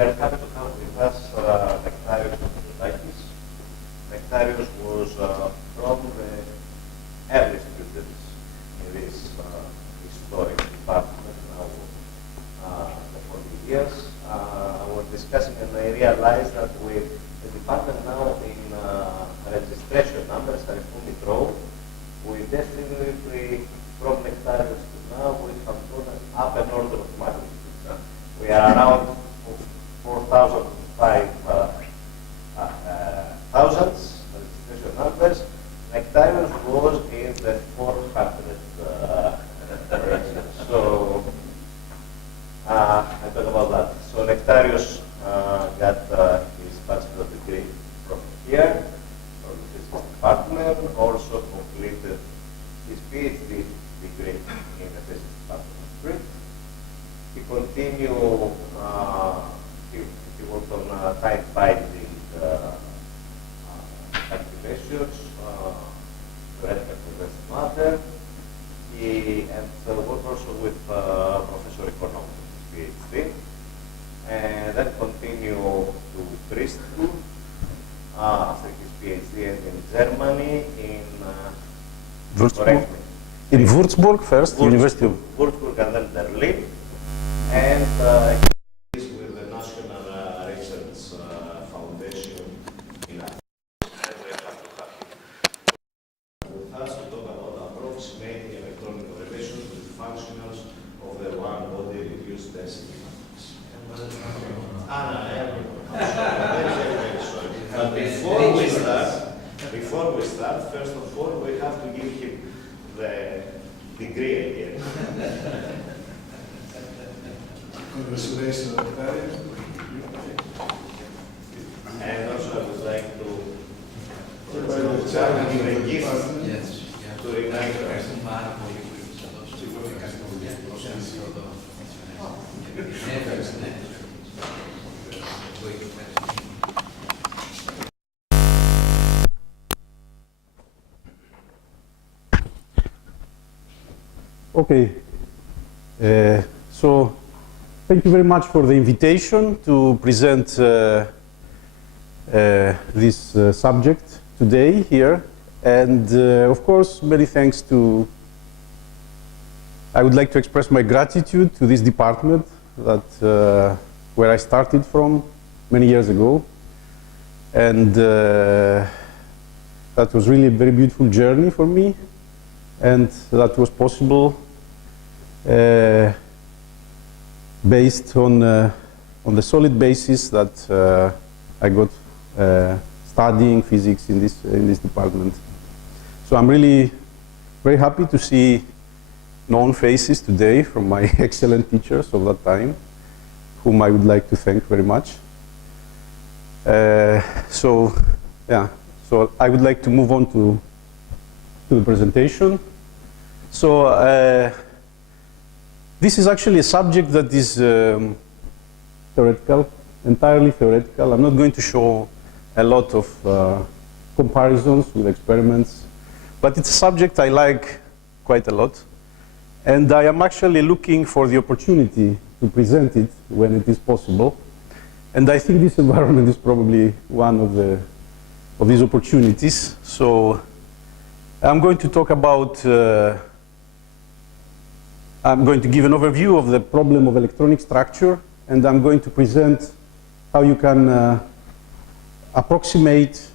are happy to have with us Nektarios and Lathiotakis. Nektarios was from the early students in this historic department now the 40 years. We're discussing and I realized that with the department now in registration numbers are fully grown, we definitely from Nektarios to now we have gone up an order of magnitude. We are around 4,000 registration numbers. Nektarios was in the 400 so I talk about that. So Nektarios got his bachelor's degree from here, from the physics department, also completed his PhD degree in the physics department of Crete. He continued, he worked on time-binding calculations, theoretical condensed matter. He worked also with Professor Economics, his PhD, and then continued to Bristol after his PhD and in Germany in Würzburg. In Würzburg first, Würzburg, University of Würzburg and then Berlin. And he is with the National Research Foundation in Athens. And we have to have him with us to talk about approximating electronic correlations with functionals of the one-body reduced density matrix. Very sorry. But before we start, first of all, we have to give him the degree again. Congratulations, Nektarios. And also I would like to give a gift to remind us. Okay, so thank you very much for the invitation to present this subject today here. And of course, many thanks to, I would like to express my gratitude to this department that where I started from many years ago. And that was really a very beautiful journey for me. And that was possible based on the solid basis that I got studying physics in this department. So I'm really very happy to see known faces today from my excellent teachers of that time, whom I would like to thank very much. So I would like to move on to the presentation. So this is actually a subject that is theoretical, entirely theoretical. I'm not going to show a lot of comparisons with experiments, but it's a subject I like quite a lot. And I am actually looking for the opportunity to present it when it is possible. And I think this environment is probably one of these opportunities. So I'm going to talk about, I'm going to give an overview of the problem of electronic structure, and I'm going to present how you can approximate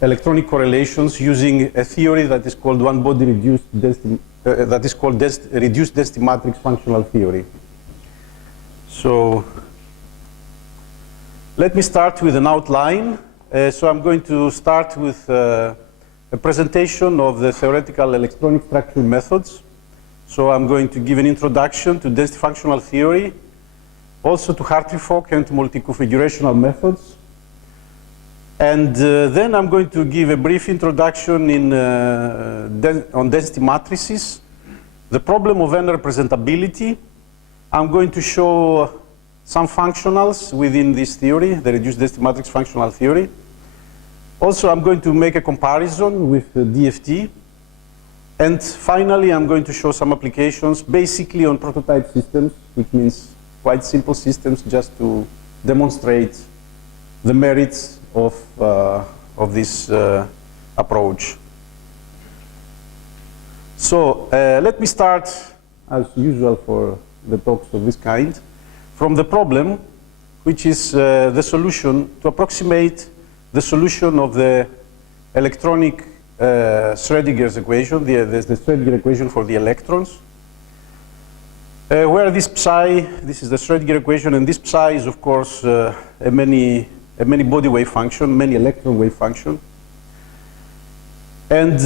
electronic correlations using a theory that is called one-body reduced density, reduced density matrix functional theory. So let me start with an outline. So I'm going to start with a presentation of the theoretical electronic structure methods. So I'm going to give an introduction to density functional theory, also to Hartree-Fock and multi-configurational methods. And then I'm going to give a brief introduction on density matrices, the problem of n-representability. I'm going to show some functionals within this theory, the reduced density matrix functional theory. Also, I'm going to make a comparison with DFT. And finally, I'm going to show some applications basically on prototype systems, which means quite simple systems just to demonstrate the merits of this approach. So let me start, as usual for the talks of this kind, from the problem, which is the solution to approximate the solution of the electronic Schrödinger's equation, the Schrödinger equation for the electrons, where this psi, this is the Schrödinger equation, and this psi is, of course, a many body wave function, many electron wave function. And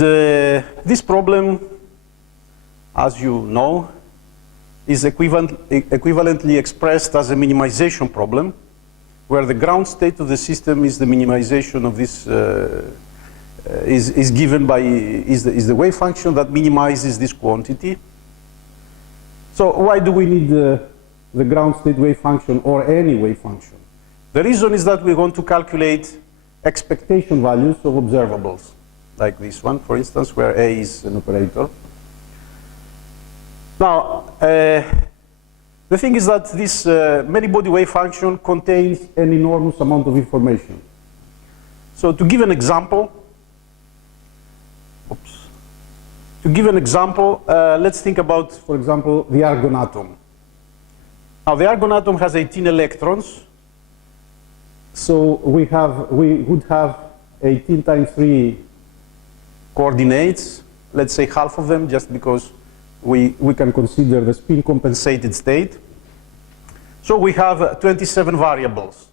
this problem, as you know, is equivalently expressed as a minimization problem, where the ground state of the system is the minimization of this, is given by, is the wave function that minimizes this quantity. So why do we need the ground state wave function or any wave function? The reason is that we want to calculate expectation values of observables, like this one, for instance, where A is an operator. Now, the thing is that this many-body wave function contains an enormous amount of information. So to give an example, let's think about, for example, the argon atom. Now, the argon atom has 18 electrons. So we would have 18 times 3 coordinates, let's say half of them, just because we can consider the spin compensated state. So we have 27 variables.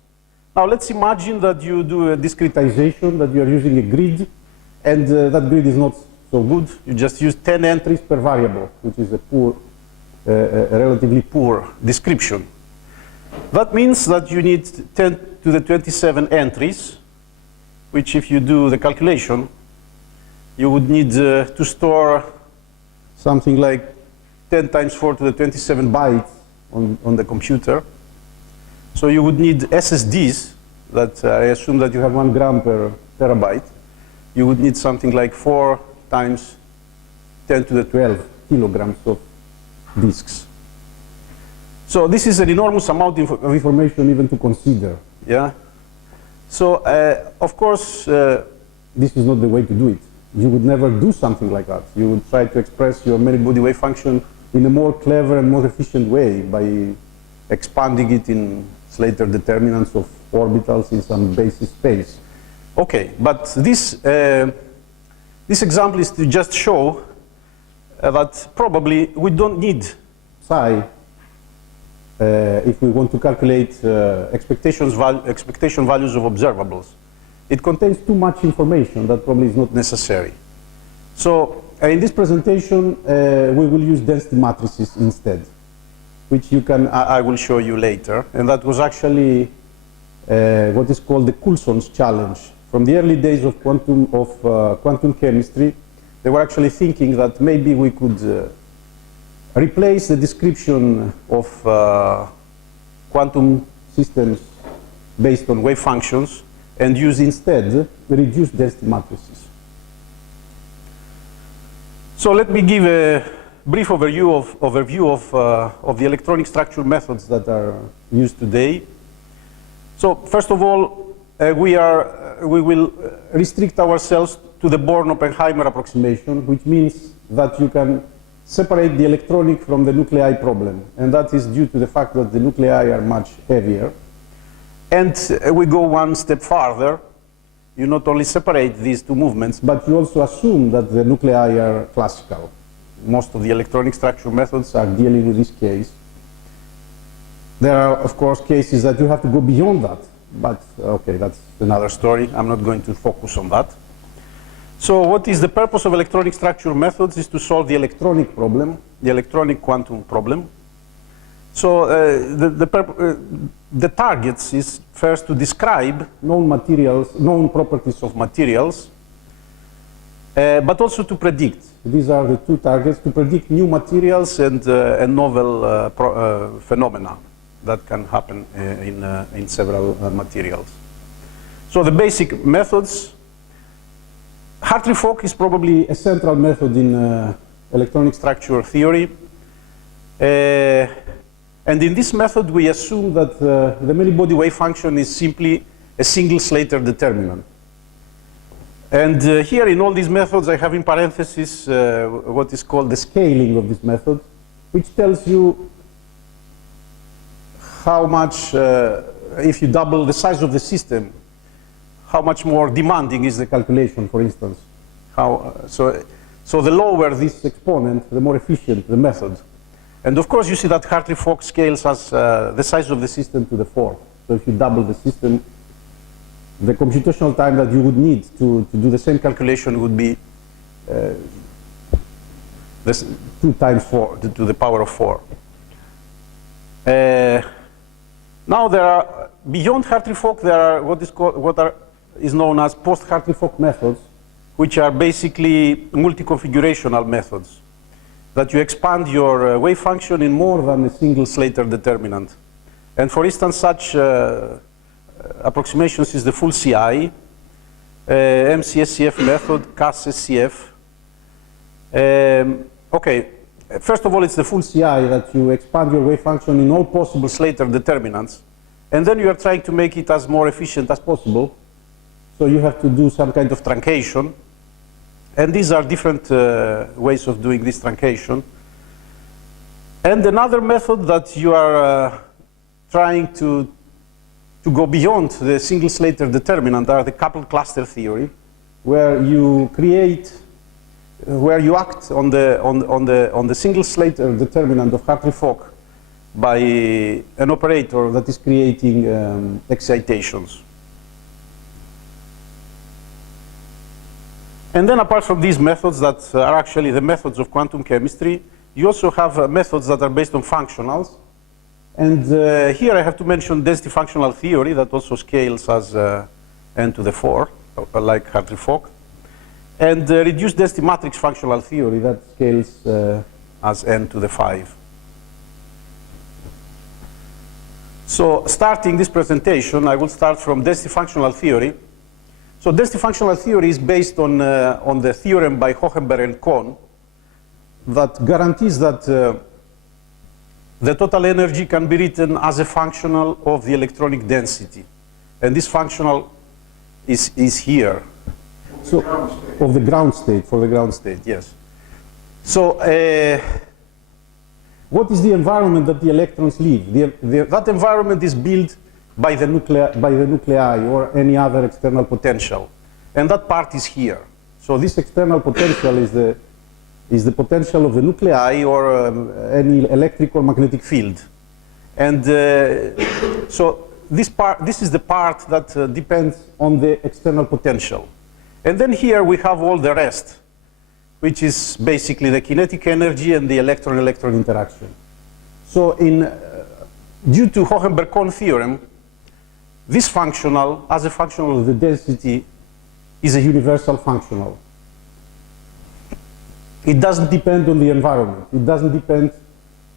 Now let's imagine that you do a discretization, that you are using a grid, and that grid is not so good. You just use 10 entries per variable, which is a relatively poor description. That means that you need 10 to the 27 entries, which if you do the calculation, you would need to store something like 10 times 4 to the 27 bytes on the computer. So you would need SSDs that I assume that you have 1 gram per terabyte. You would need something like 4 times 10 to the 12 kilograms of disks. So this is an enormous amount of information even to consider. Yeah. So of course, this is not the way to do it. You would never do something like that. You would try to express your many-body wave function in a more clever and more efficient way by expanding it in Slater determinants of orbitals in some basis space. Okay, but this example is to just show that probably we don't need psi if we want to calculate expectation values of observables. It contains too much information that probably is not necessary. So in this presentation, we will use density matrices instead, which I will show you later. And that was actually what is called the Coulson's challenge. From the early days of quantum chemistry, they were actually thinking that maybe we could replace the description of quantum systems based on wave functions and use instead reduced density matrices. So let me give a brief overview of the electronic structure methods that are used today. So first of all, we will restrict ourselves to the Born-Oppenheimer approximation, which means that you can separate the electronic from the nuclei problem, and that is due to the fact that the nuclei are much heavier. And we go one step farther. You not only separate these two movements, but you also assume that the nuclei are classical. Most of the electronic structure methods are dealing with this case. There are, of course, cases that you have to go beyond that, but okay, that's another story. I'm not going to focus on that. So what is the purpose of electronic structure methods is to solve the electronic problem, the electronic quantum problem. So the targets is first to describe known materials, known properties of materials, but also to predict. These are the two targets, to predict new materials and novel phenomena that can happen in several materials. So the basic methods, Hartree-Fock is probably a central method in electronic structure theory. And in this method, we assume that the many-body wave function is simply a single Slater determinant. And here in all these methods, I have in parentheses what is called the scaling of this method, which tells you how much, if you double the size of the system, how much more demanding is the calculation, for instance. So the lower this exponent, the more efficient the method. And of course, you see that Hartree-Fock scales as the size of the system to the fourth. So if you double the system, the computational time that you would need to do the same calculation would be 2 times 4 to the power of 4. Now there are, beyond Hartree-Fock, there are what is known as post-Hartree-Fock methods, which are basically multi-configurational methods, that you expand your wave function in more than a single Slater determinant. And for instance, such approximations is the full CI, MCSCF method, CAS-SCF. Okay, first of all, it's the full CI that you expand your wave function in all possible Slater determinants, and then you are trying to make it as more efficient as possible. So you have to do some kind of truncation. And these are different ways of doing this truncation. And another method that you are trying to go beyond the single Slater determinant are the coupled cluster theory, where you create, where you act on the single Slater determinant of Hartree-Fock by an operator that is creating excitations. And then apart from these methods that are actually the methods of quantum chemistry, you also have methods that are based on functionals. And here I have to mention density functional theory that also scales as n to the 4, like Hartree-Fock. And reduced density matrix functional theory that scales as n to the 5. So starting this presentation, I will start from density functional theory. So density functional theory is based on the theorem by Hohenberg and Kohn that guarantees that the total energy can be written as a functional of the electronic density. And this functional is here. So, of the ground state, for the ground state, yes. So what is the environment that the electrons live? That environment is built by the nuclei or any other external potential. And that part is here. So this external potential is the potential of the nuclei or any electric or magnetic field. And so this is the part that depends on the external potential. And then here we have all the rest, which is basically the kinetic energy and the electron-electron interaction. So due to Hohenberg-Kohn theorem, this functional, as a functional of the density, is a universal functional. It doesn't depend on the environment. It doesn't depend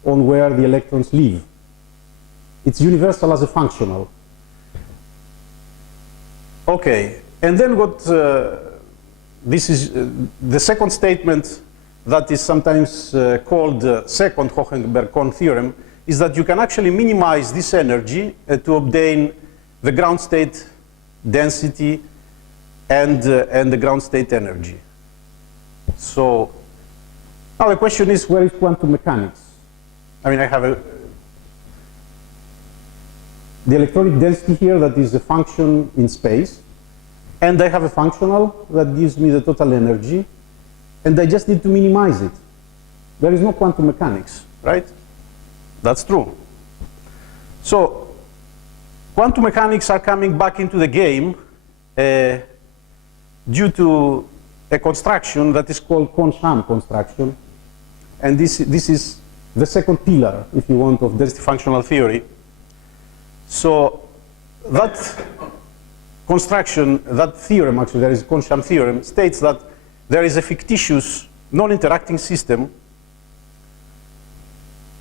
on where the electrons live. It's universal as a functional. Okay, and then what this is the second statement that is sometimes called second Hohenberg-Kohn theorem is that you can actually minimize this energy to obtain the ground state density and the ground state energy. So now the question is, where is quantum mechanics? I mean, I have the electronic density here that is a function in space, and I have a functional that gives me the total energy, and I just need to minimize it. There is no quantum mechanics, right? That's true. So quantum mechanics are coming back into the game due to a construction that is called Kohn-Sham construction. And this is the second pillar, if you want, of density functional theory. So that construction, that theorem, actually, there is a Kohn-Sham theorem, states that there is a fictitious non-interacting system.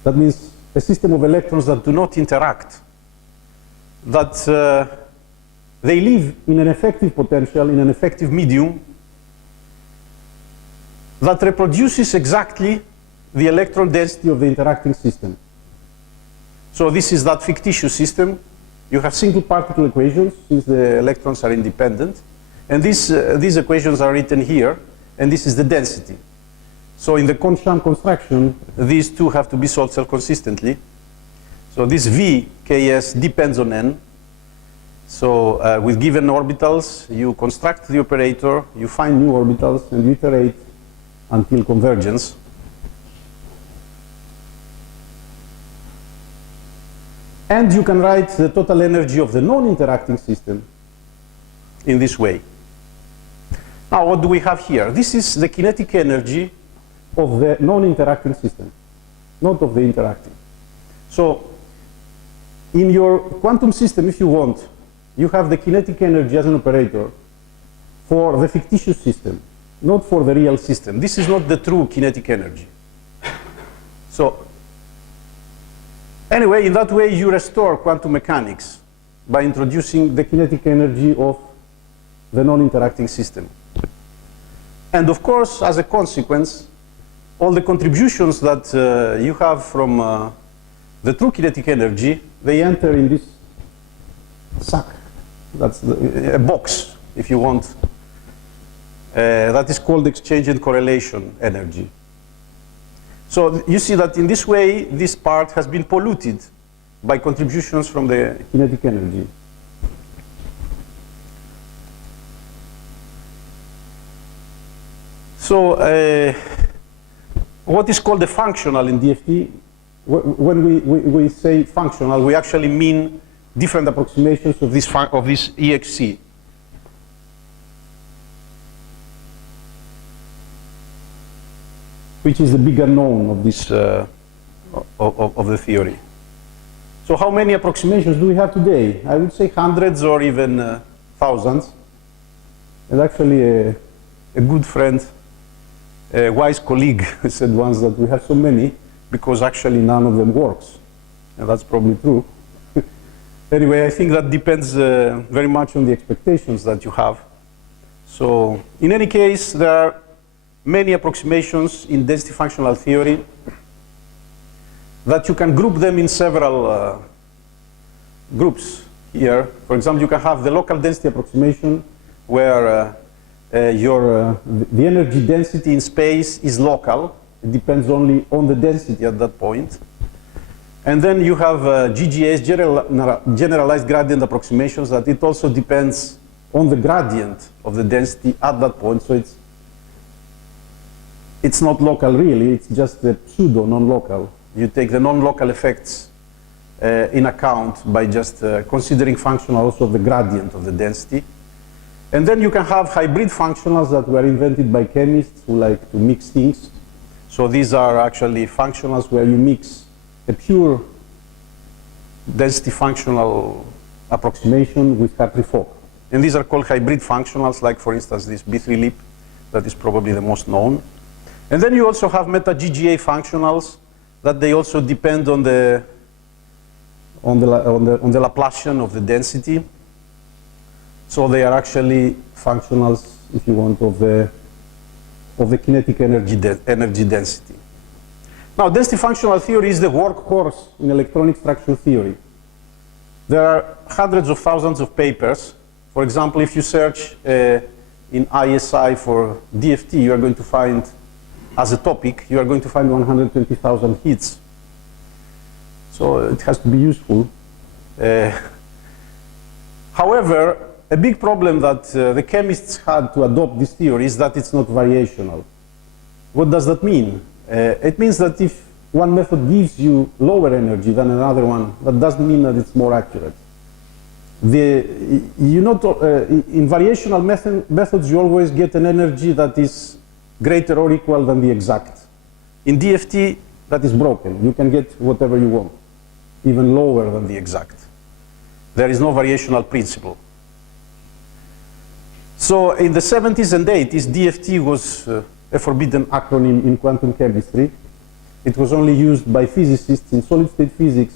That means a system of electrons that do not interact, that they live in an effective potential, in an effective medium, that reproduces exactly the electron density of the interacting system. So this is that fictitious system. You have single particle equations since the electrons are independent. And these equations are written here, and this is the density. So in the Kohn-Sham construction, these two have to be solved self-consistently. So this V, Ks, depends on n. So with given orbitals, you construct the operator, you find new orbitals, and you iterate until convergence. And you can write the total energy of the non-interacting system in this way. Now, what do we have here? This is the kinetic energy of the non-interacting system, not of the interacting. So, in your quantum system, if you want, you have the kinetic energy as an operator for the fictitious system, not for the real system. This is not the true kinetic energy. So, anyway, in that way, you restore quantum mechanics by introducing the kinetic energy of the non-interacting system. And of course, as a consequence, all the contributions that you have from the true kinetic energy, they enter in this sack. That's a box, if you want. That is called exchange and correlation energy. So you see that in this way, this part has been polluted by contributions from the kinetic energy. So what is called a functional in DFT, when we say functional, we actually mean different approximations of this EXC. Which is the big unknown of this of the theory. So how many approximations do we have today? I would say hundreds or even thousands. And actually a good friend, a wise colleague said once that we have so many because actually none of them works. And that's probably true. Anyway, I think that depends very much on the expectations that you have. So in any case, there are many approximations in density functional theory that you can group them in several groups here. For example, you can have the local density approximation where the energy density in space is local. It depends only on the density at that point. And then you have GGA's generalized gradient approximations that it also depends on the gradient of the density at that point. So it's not local really, it's just a pseudo non-local. You take the non-local effects in account by just considering functional also the gradient of the density. And then you can have hybrid functionals that were invented by chemists who like to mix things. So these are actually functionals where you mix a pure density functional approximation with Hartree-Fock. And these are called hybrid functionals, like for instance this B3-LIP, that is probably the most known. And then you also have meta-GGA functionals that they also depend on the Laplacian of the density. So they are actually functionals, if you want, of the kinetic energy density. Now, density functional theory is the workhorse in electronic structure theory. There are hundreds of thousands of papers. For example, if you search in ISI for DFT, you are going to find, as a topic, you are going to find 120,000 hits. So it has to be useful. However, a big problem that the chemists had to adopt this theory is that it's not variational. What does that mean? It means that if one method gives you lower energy than another one, that doesn't mean that it's more accurate. In variational methods, you always get an energy that is greater or equal than the exact. In DFT, that is broken. You can get whatever you want, even lower than the exact. There is no variational principle. So in the 70s and 80s, DFT was a forbidden acronym in quantum chemistry. It was only used by physicists in solid-state physics,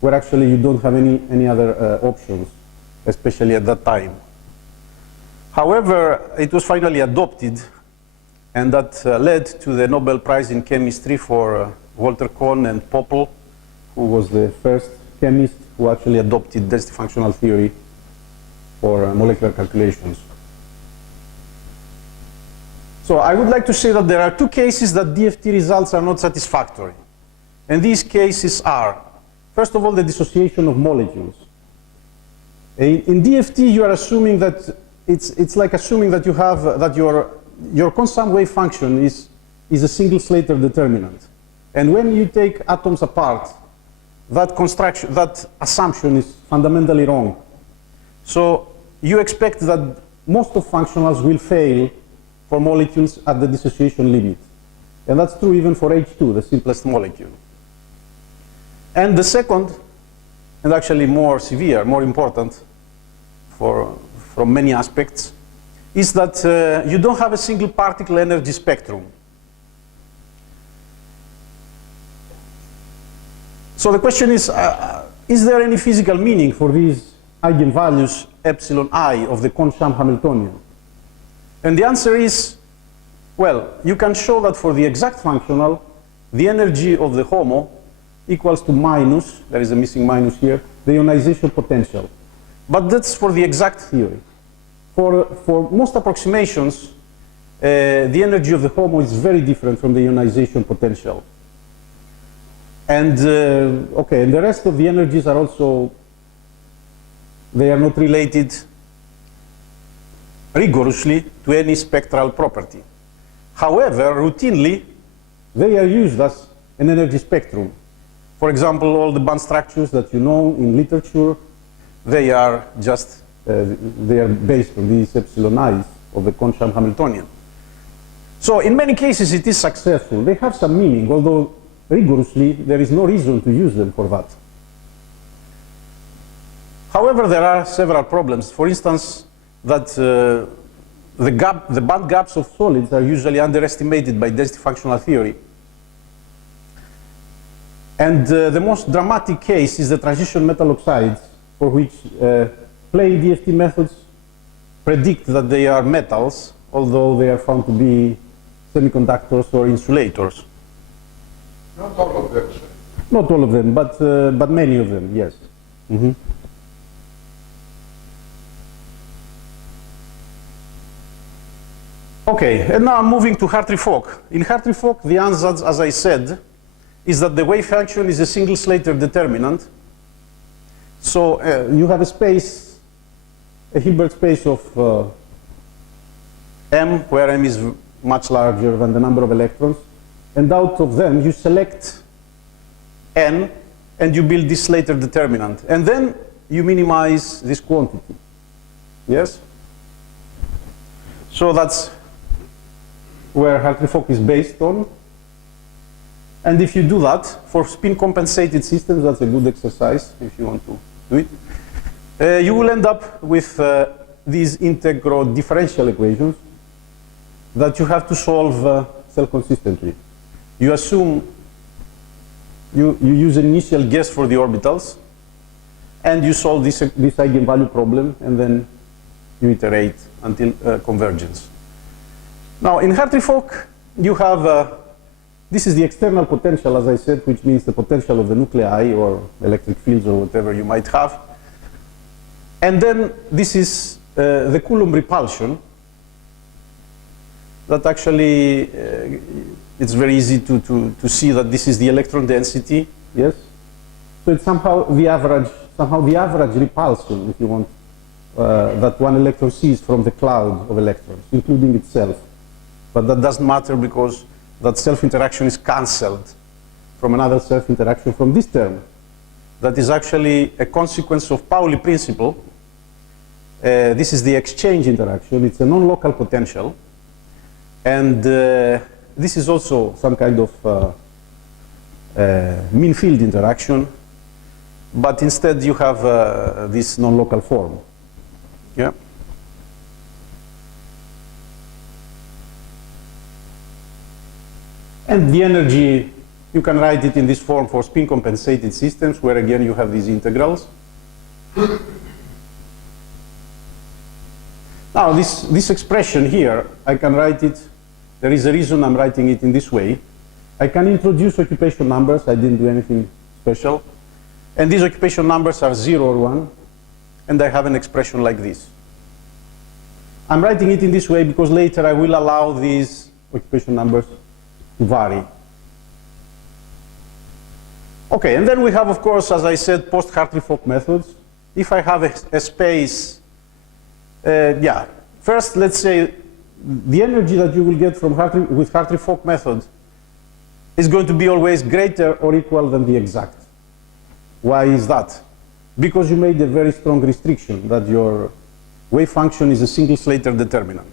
where actually you don't have any other options, especially at that time. However, it was finally adopted, and that led to the Nobel Prize in Chemistry for Walter Kohn and Poppel, who was the first chemist who actually adopted density functional theory for molecular calculations. So I would like to say that there are two cases that DFT results are not satisfactory. And these cases are, first of all, the dissociation of molecules. In DFT, you are assuming that it's like assuming that you have that your constant wave function is a single Slater determinant. And when you take atoms apart, that assumption is fundamentally wrong. So you expect that most of functionals will fail for molecules at the dissociation limit. And that's true even for H2, the simplest molecule. And the second, and actually more severe, more important from many aspects, is that you don't have a single particle energy spectrum. So the question is there any physical meaning for these eigenvalues epsilon I of the Kohn-Sham Hamiltonian? And the answer is, well, you can show that for the exact functional, the energy of the HOMO equals to minus, there is a missing minus here, the ionization potential. But that's for the exact theory. For most approximations, the energy of the HOMO is very different from the ionization potential. And okay, and the rest of the energies are also, they are not related rigorously to any spectral property. However, routinely, they are used as an energy spectrum. For example, all the band structures that you know in literature, they are just, they are based on these epsilon i's of the Kohn-Sham Hamiltonian. So in many cases it is successful. They have some meaning, although rigorously there is no reason to use them for that. However, there are several problems. For instance, that the band gaps of solids are usually underestimated by density functional theory. And the most dramatic case is the transition metal oxides, for which plain DFT methods predict that they are metals, although they are found to be semiconductors or insulators. Not all of them, sir. Not all of them, but many of them, yes. Mm-hmm. Okay, and now I'm moving to Hartree-Fock. In Hartree-Fock, the answer, as I said, is that the wave function is a single Slater determinant. So you have a space, a Hilbert space of M, where M is much larger than the number of electrons. And out of them, you select N, and you build this Slater determinant. And then you minimize this quantity. Yes? So that's where Hartree-Fock is based on. And if you do that, for spin-compensated systems, that's a good exercise if you want to do it. You will end up with these integral differential equations that you have to solve cell-consistently. You assume, you use an initial guess for the orbitals, and you solve this eigenvalue problem, and then you iterate until convergence. Now, in Hartree-Fock, you have, this is the external potential, as I said, which means the potential of the nuclei or electric fields or whatever you might have. And then this is the Coulomb repulsion that actually, it's very easy to see that this is the electron density, yes? So it's somehow the average repulsion, if you want, that one electron sees from the cloud of electrons, including itself. But that doesn't matter because that self-interaction is cancelled from another self-interaction from this term. That is actually a consequence of Pauli principle. This is the exchange interaction. It's a non-local potential. And this is also some kind of mean field interaction. But instead you have this non-local form. Yeah. And the energy, you can write it in this form for spin-compensated systems, where again you have these integrals. Now this expression here, I can write it, there is a reason I'm writing it in this way. I can introduce occupation numbers, I didn't do anything special. And these occupation numbers are 0 or 1, and I have an expression like this. I'm writing it in this way because later I will allow these occupation numbers to vary. Okay, and then we have, of course, as I said, post-Hartree-Fock methods. If I have a space, first let's say the energy that you will get from with Hartree-Fock method is going to be always greater or equal than the exact. Why is that? Because you made a very strong restriction that your wave function is a single Slater determinant.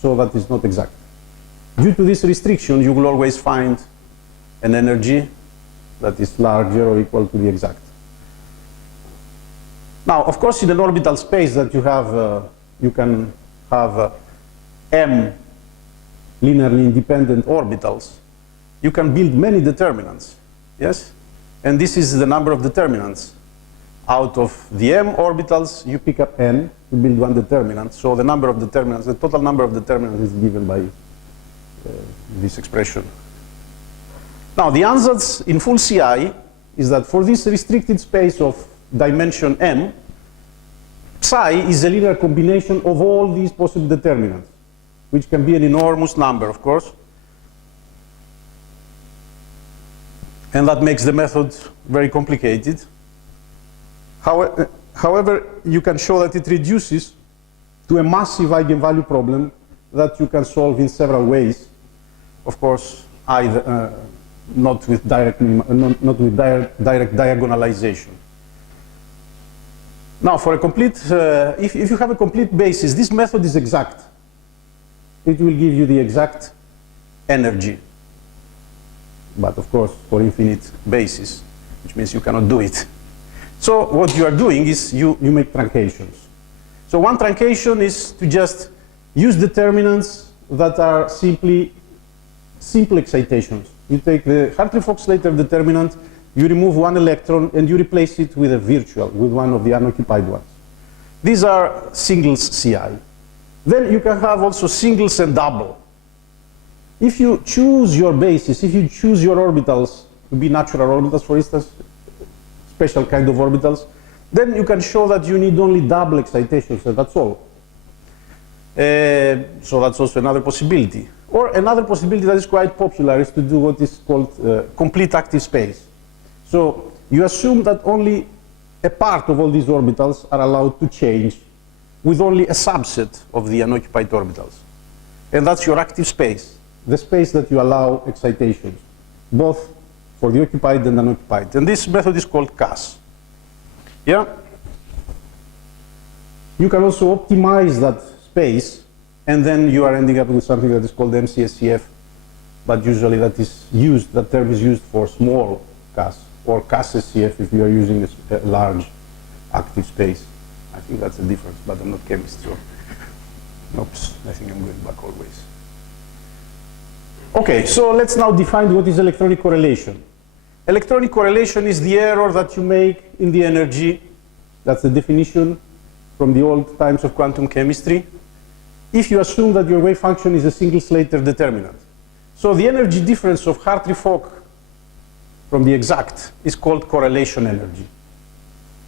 So that is not exact. Due to this restriction, you will always find an energy that is larger or equal to the exact. Now, of course, in an orbital space that you have, you can have m linearly independent orbitals. You can build many determinants, yes? And this is the number of determinants. Out of the m orbitals, you pick up n to build one determinant. So the number of determinants, the total number of determinants is given by this expression. Now, the ansatz in full CI is that for this restricted space of dimension m, psi is a linear combination of all these possible determinants, which can be an enormous number, of course. And that makes the method very complicated. However, you can show that it reduces to a massive eigenvalue problem that you can solve in several ways. Of course, either not with direct diagonalization. Now, for a complete, if you have a complete basis, this method is exact. It will give you the exact energy. But of course, for infinite basis, which means you cannot do it. So what you are doing is you make truncations. So one truncation is to just use determinants that are simply simple excitations. You take the Hartree-Fock Slater determinant, you remove one electron, and you replace it with a virtual, with one of the unoccupied ones. These are singles CI. Then you can have also singles and double. If you choose your basis, if you choose your orbitals to be natural orbitals, for instance, special kind of orbitals, then you can show that you need only double excitations, and that's all. So that's also another possibility. Or another possibility that is quite popular is to do what is called complete active space. So you assume that only a part of all these orbitals are allowed to change with only a subset of the unoccupied orbitals. And that's your active space, the space that you allow excitations, both for the occupied and unoccupied. And this method is called CAS. Yeah? You can also optimize that space, and then you are ending up with something that is called MCSCF, but usually that is used, that term is used for small CAS, or CAS-SCF if you are using a large active space. I think that's a difference, but I'm not chemist, so. Oops, I think I'm going back always. Okay, so let's now define what is electronic correlation. Electronic correlation is the error that you make in the energy. That's the definition from the old times of quantum chemistry. If you assume that your wave function is a single Slater determinant. So the energy difference of Hartree-Fock from the exact is called correlation energy.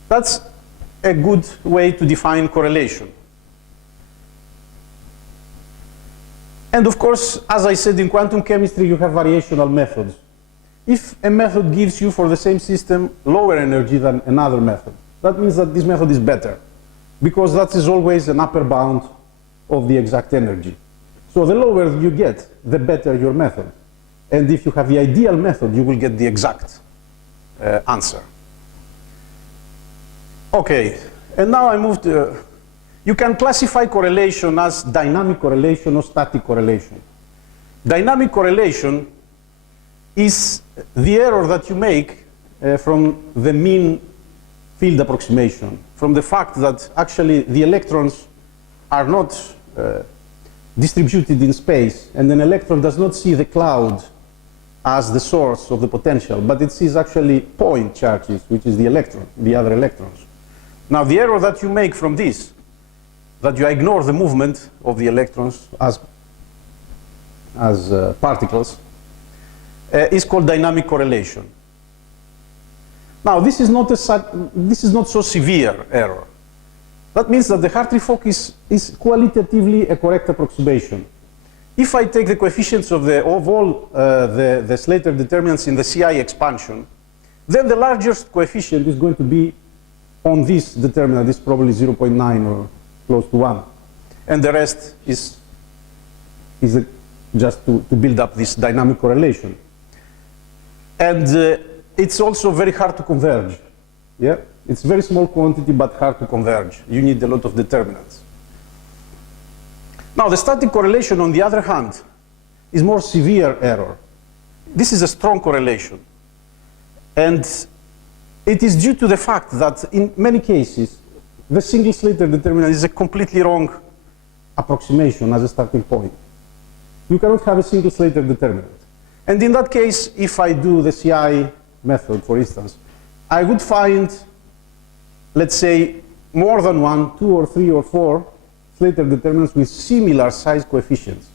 That's a good way to define correlation. And of course, as I said, in quantum chemistry, you have variational methods. If a method gives you for the same system lower energy than another method, that means that this method is better, because that is always an upper bound of the exact energy. So the lower you get, the better your method. And if you have the ideal method, you will get the exact answer. Okay, and now I move to, you can classify correlation as dynamic correlation or static correlation. Dynamic correlation is the error that you make from the mean field approximation, from the fact that actually the electrons are not distributed in space, and an electron does not see the cloud as the source of the potential, but it sees actually point charges, which is the electron, the other electrons. Now, the error that you make from this, that you ignore the movement of the electrons as particles, is called dynamic correlation. Now, this is not so severe error. That means that the Hartree-Fock is qualitatively a correct approximation. If I take the coefficients of all the Slater determinants in the CI expansion, then the largest coefficient is going to be on this determinant. This is probably 0.9 or close to 1. And the rest is just to build up this dynamic correlation. And it's also very hard to converge. Yeah? It's very small quantity, but hard to converge. You need a lot of determinants. Now, the static correlation, on the other hand, is more severe error. This is a strong correlation. And it is due to the fact that in many cases, the single Slater determinant is a completely wrong approximation as a starting point. You cannot have a single Slater determinant. And in that case, if I do the CI method, for instance, I would find, let's say, more than 1, 2 or 3 or 4 Slater determinants with similar size coefficients.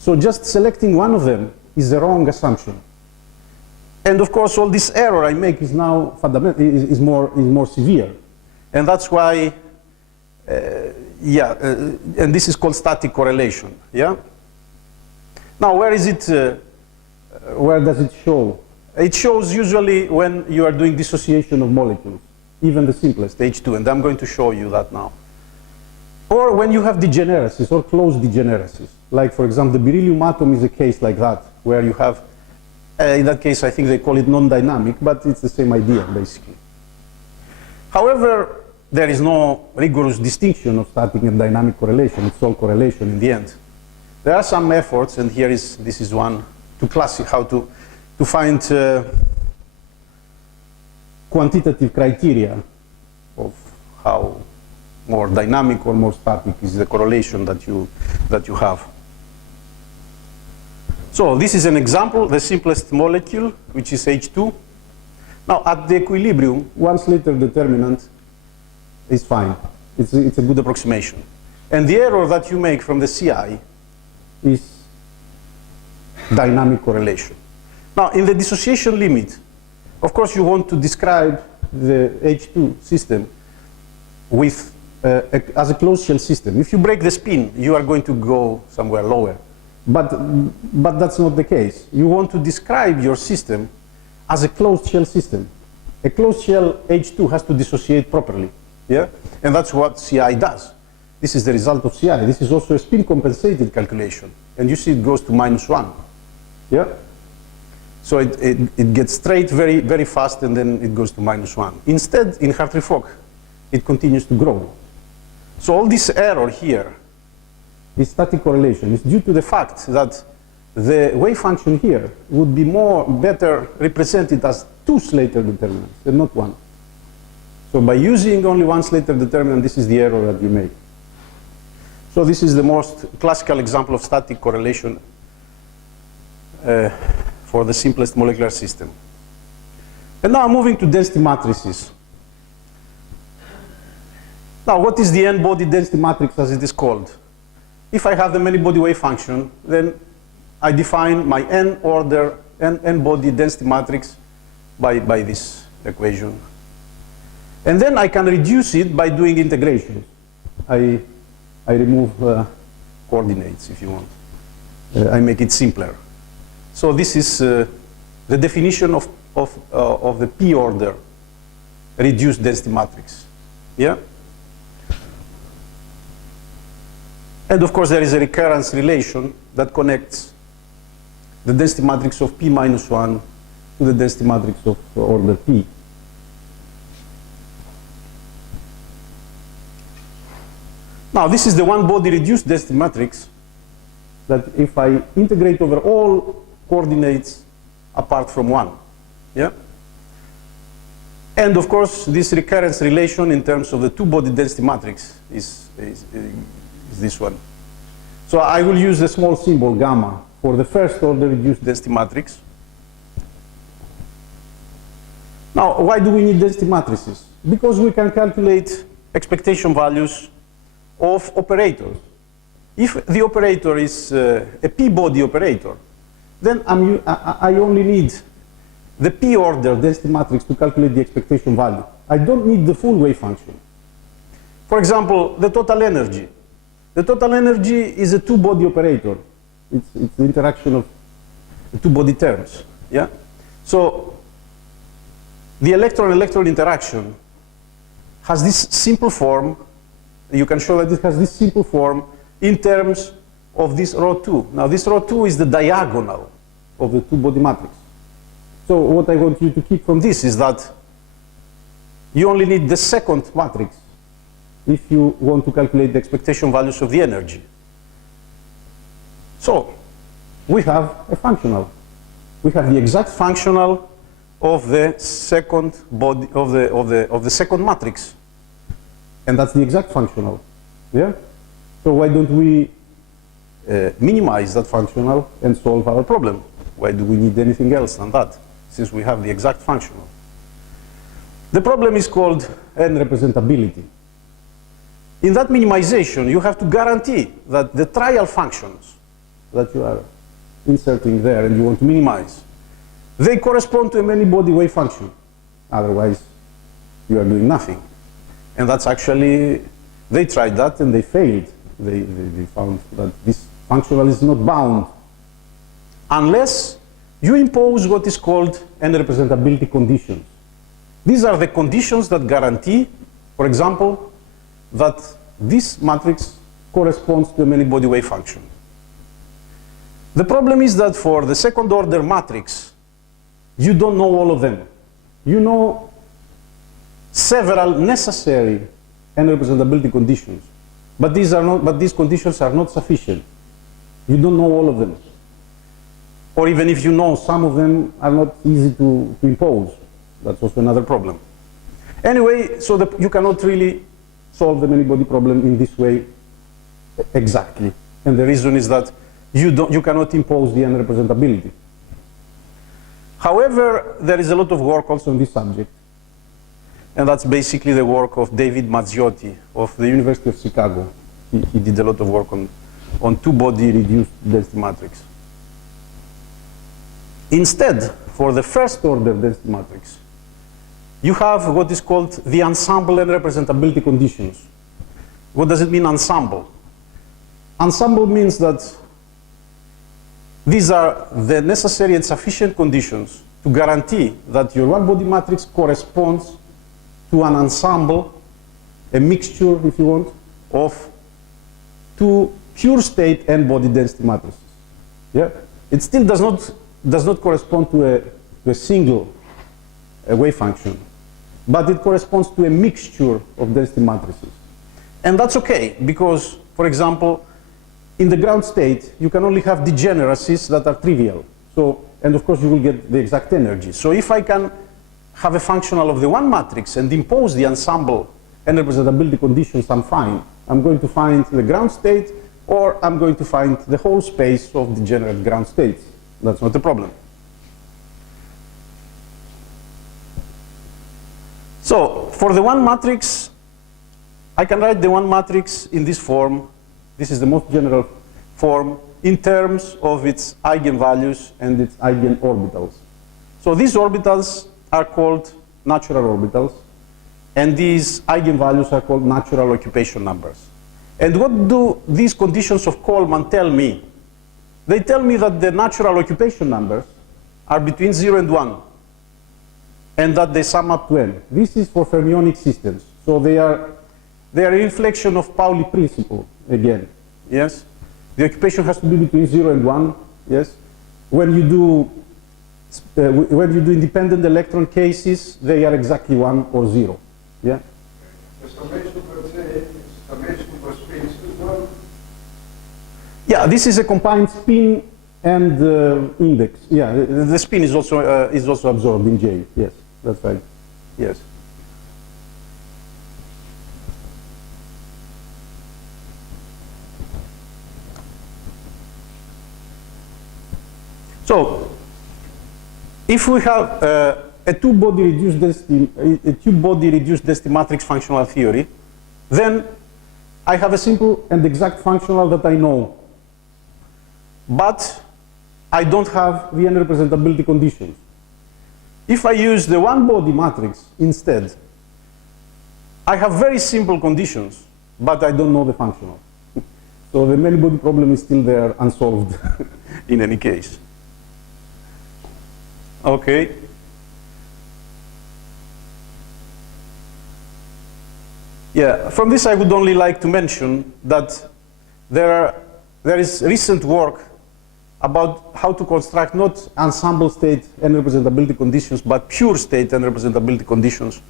So just selecting one of them is the wrong assumption. And of course, all this error I make is now fundamental, is more severe. And that's why, and this is called static correlation. Yeah. Now, where is it? Where does it show? It shows usually when you are doing dissociation of molecules, even the simplest, H2, and I'm going to show you that now. Or when you have degeneracies or close degeneracies. Like, for example, the beryllium atom is a case like that, where you have, in that case, I think they call it non-dynamic, but it's the same idea, basically. However, there is no rigorous distinction of static and dynamic correlation. It's all correlation in the end. There are some efforts, and this is one, to classify how to find quantitative criteria of how more dynamic or more static is the correlation that you have. So this is an example, the simplest molecule, which is H2. Now, at the equilibrium, one Slater determinant is fine. It's a good approximation. And the error that you make from the CI is dynamic correlation. Now, in the dissociation limit, of course, you want to describe the H2 system with as a closed shell system. If you break the spin, you are going to go somewhere lower. But that's not the case. You want to describe your system as a closed shell system. A closed shell H2 has to dissociate properly. Yeah? And that's what CI does. This is the result of CI. This is also a spin compensated calculation. And you see it goes to -1. Yeah? So it gets straight very, very fast, and then it goes to -1. Instead, in Hartree-Fock, it continues to grow. So all this error here is static correlation. It's due to the fact that the wave function here would be better represented as 2 Slater determinants and not 1. So by using only 1 Slater determinant, this is the error that you make. So this is the most classical example of static correlation for the simplest molecular system. And now moving to density matrices. Now, what is the n-body density matrix as it is called? If I have the many-body wave function, then I define my n-body density matrix by this equation. And then I can reduce it by doing integrations. I remove coordinates, if you want. I make it simpler. So this is the definition of the p-order reduced density matrix. Yeah? And of course, there is a recurrence relation that connects the density matrix of p-1 to the density matrix of order p. Now, this is the one-body reduced density matrix that if I integrate over all coordinates apart from 1. Yeah? And of course, this recurrence relation in terms of the two-body density matrix is this one. So I will use the small symbol gamma for the first order reduced density matrix. Now, why do we need density matrices? Because we can calculate expectation values of operators. If the operator is a p-body operator, then I only need the p-order density matrix to calculate the expectation value. I don't need the full wave function. For example, the total energy. The total energy is a two-body operator. It's the interaction of the two-body terms. Yeah? So the electron-electron interaction has this simple form. You can show that it has this simple form in terms of this rho 2. Now, this rho 2 is the diagonal of the two-body matrix. So what I want you to keep from this is that you only need the second matrix if you want to calculate the expectation values of the energy. So we have a functional. We have the exact functional of the second body of the second matrix, and that's the exact functional. Yeah. So why don't we minimize that functional and solve our problem? Why do we need anything else than that, since we have the exact functional? The problem is called n-representability. In that minimization, you have to guarantee that the trial functions that you are inserting there and you want to minimize, they correspond to a many-body wave function. Otherwise, you are doing nothing. And that's actually, they tried that and they failed. They found that this functional is not bound unless you impose what is called n-representability conditions. These are the conditions that guarantee, for example, that this matrix corresponds to a many-body wave function. The problem is that for the second-order matrix, you don't know all of them. You know several necessary n-representability conditions, but these conditions are not sufficient. You don't know all of them. Or even if you know, some of them are not easy to impose. That's also another problem. Anyway, so you cannot really solve the many-body problem in this way exactly. And the reason is that you cannot impose the n-representability. However, there is a lot of work also on this subject. And that's basically the work of David Mazziotti of the University of Chicago. He did a lot of work on two-body reduced density matrix. Instead, for the first-order density matrix, you have what is called the ensemble n-representability conditions. What does it mean, ensemble? Ensemble means that these are the necessary and sufficient conditions to guarantee that your one-body matrix corresponds to an ensemble, a mixture, if you want, of two pure state n-body density matrices. Yeah? It still does not correspond to a single wave function, but it corresponds to a mixture of density matrices. And that's okay, because, for example, in the ground state, you can only have degeneracies that are trivial. So, and of course, you will get the exact energy. So if I can have a functional of the one matrix and impose the ensemble and representability conditions, I'm fine. I'm going to find the ground state, or I'm going to find the whole space of degenerate ground states. That's not a problem. So for the one matrix, I can write the one matrix in this form. This is the most general form in terms of its eigenvalues and its eigenorbitals. So these orbitals are called natural orbitals, and these eigenvalues are called natural occupation numbers. And what do these conditions of Coleman tell me? They tell me that the natural occupation numbers are between 0 and 1, and that they sum up to n. This is for fermionic systems. So they are a reflection of Pauli principle again. Yes? The occupation has to be between 0 and 1. Yes? When you do independent electron cases, they are exactly 1 or 0. Yeah? The summation, let's say, summation for spins as well? Yeah, this is a combined spin and index. Yeah, the spin is also absorbed in J. Yes, that's right. Yes. So, if we have a two-body reduced density matrix functional theory, then I have a simple and exact functional that I know, but I don't have the n-representability conditions. If I use the one-body matrix instead, I have very simple conditions, but I don't know the functional. So the many-body problem is still there, unsolved in any case. Okay. Yeah, from this I would only like to mention that there is recent work about how to construct not ensemble state and representability conditions, but pure state and representability conditions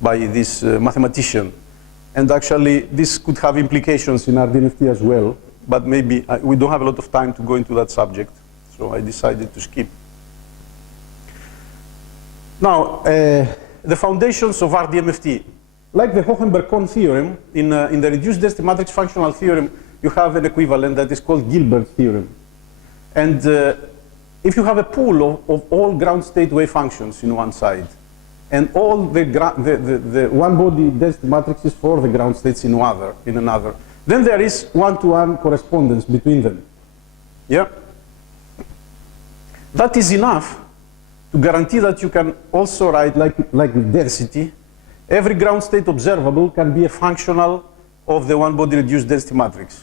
by this mathematician. And actually, this could have implications in RDNFT as well, but maybe we don't have a lot of time to go into that subject, so I decided to skip. Now, the foundations of RDMFT. Like the Hohenberg-Kohn theorem, in the reduced density matrix functional theorem, you have an equivalent that is called Gilbert's theorem. And if you have a pool of all ground state wave functions in one side, and all the one-body density matrices for the ground states in another, then there is one-to-one correspondence between them. Yeah? That is enough to guarantee that you can also write, like with density, every ground state observable can be a functional of the one-body reduced density matrix.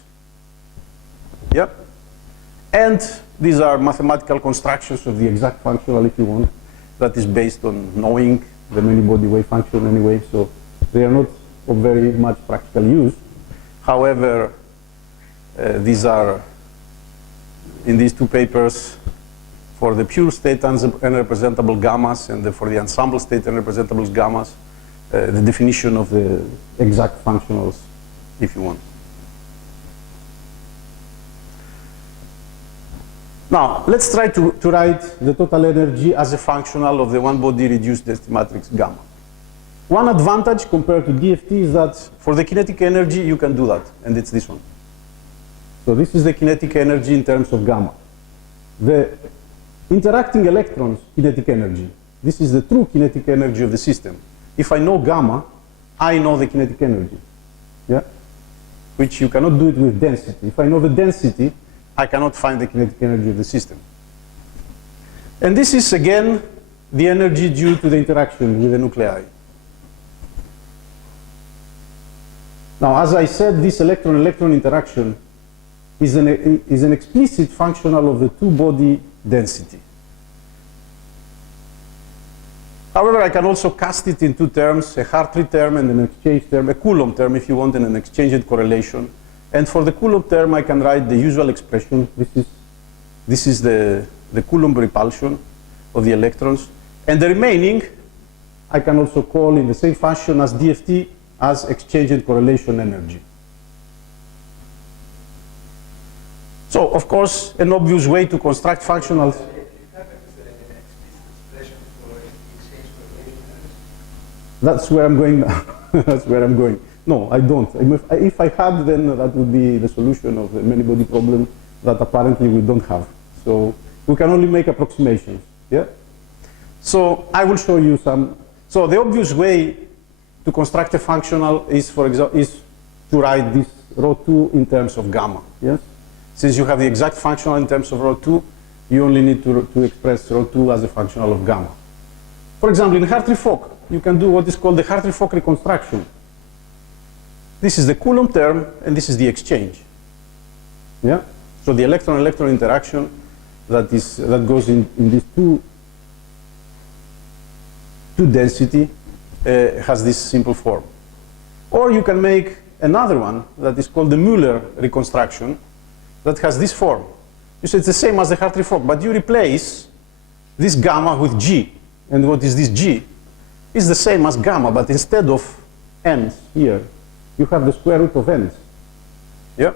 Yeah? And these are mathematical constructions of the exact functional, if you want, that is based on knowing the many-body wave function anyway, so they are not of very much practical use. However, these are, in these two papers, for the pure state unrepresentable gammas and for the ensemble state unrepresentable gammas, the definition of the exact functionals, if you want. Now, let's try to write the total energy as a functional of the one-body reduced density matrix gamma. One advantage compared to DFT is that for the kinetic energy, you can do that, and it's this one. So this is the kinetic energy in terms of gamma. The interacting electrons' kinetic energy. This is the true kinetic energy of the system. If I know gamma, I know the kinetic energy. Yeah? Which you cannot do it with density. If I know the density, I cannot find the kinetic energy of the system. And this is, again, the energy due to the interaction with the nuclei. Now, as I said, this electron-electron interaction is an explicit functional of the two-body density. However, I can also cast it in two terms, a Hartree term and an exchange term, a Coulomb term, if you want, and an exchanged correlation. And for the Coulomb term, I can write the usual expression. This is the Coulomb repulsion of the electrons. And the remaining, I can also call in the same fashion as DFT as exchanged correlation energy. So, of course, an obvious way to construct functional. That's where I'm going now. That's where I'm going. No, I don't. If I had, then that would be the solution of the many-body problem that apparently we don't have. So we can only make approximations. Yeah. So I will show you some. So the obvious way to construct a functional is, for example, is to write this ρ2 in terms of gamma. Yes. Since you have the exact functional in terms of ρ2, you only need to express ρ2 as a functional of gamma. For example, in Hartree-Fock, you can do what is called the Hartree-Fock reconstruction. This is the Coulomb term, and this is the exchange. Yeah. So the electron-electron interaction that goes in these two density has this simple form. Or you can make another one that is called the Müller reconstruction that has this form. You say it's the same as the Hartree-Fock, but you replace this gamma with G. And what is this G? It's the same as gamma, but instead of n's here, you have the square root of n's. Yeah?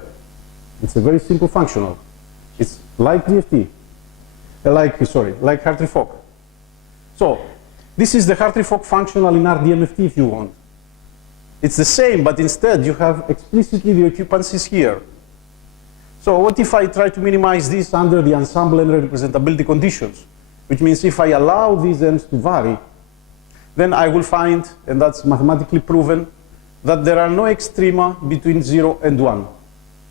It's a very simple functional. It's like DFT. Like Hartree-Fock. So, this is the Hartree-Fock functional in RDMFT if you want. It's the same, but instead you have explicitly the occupancies here. So what if I try to minimize this under the ensemble and representability conditions? Which means if I allow these n's to vary, then I will find, and that's mathematically proven, that there are no extrema between 0 and 1.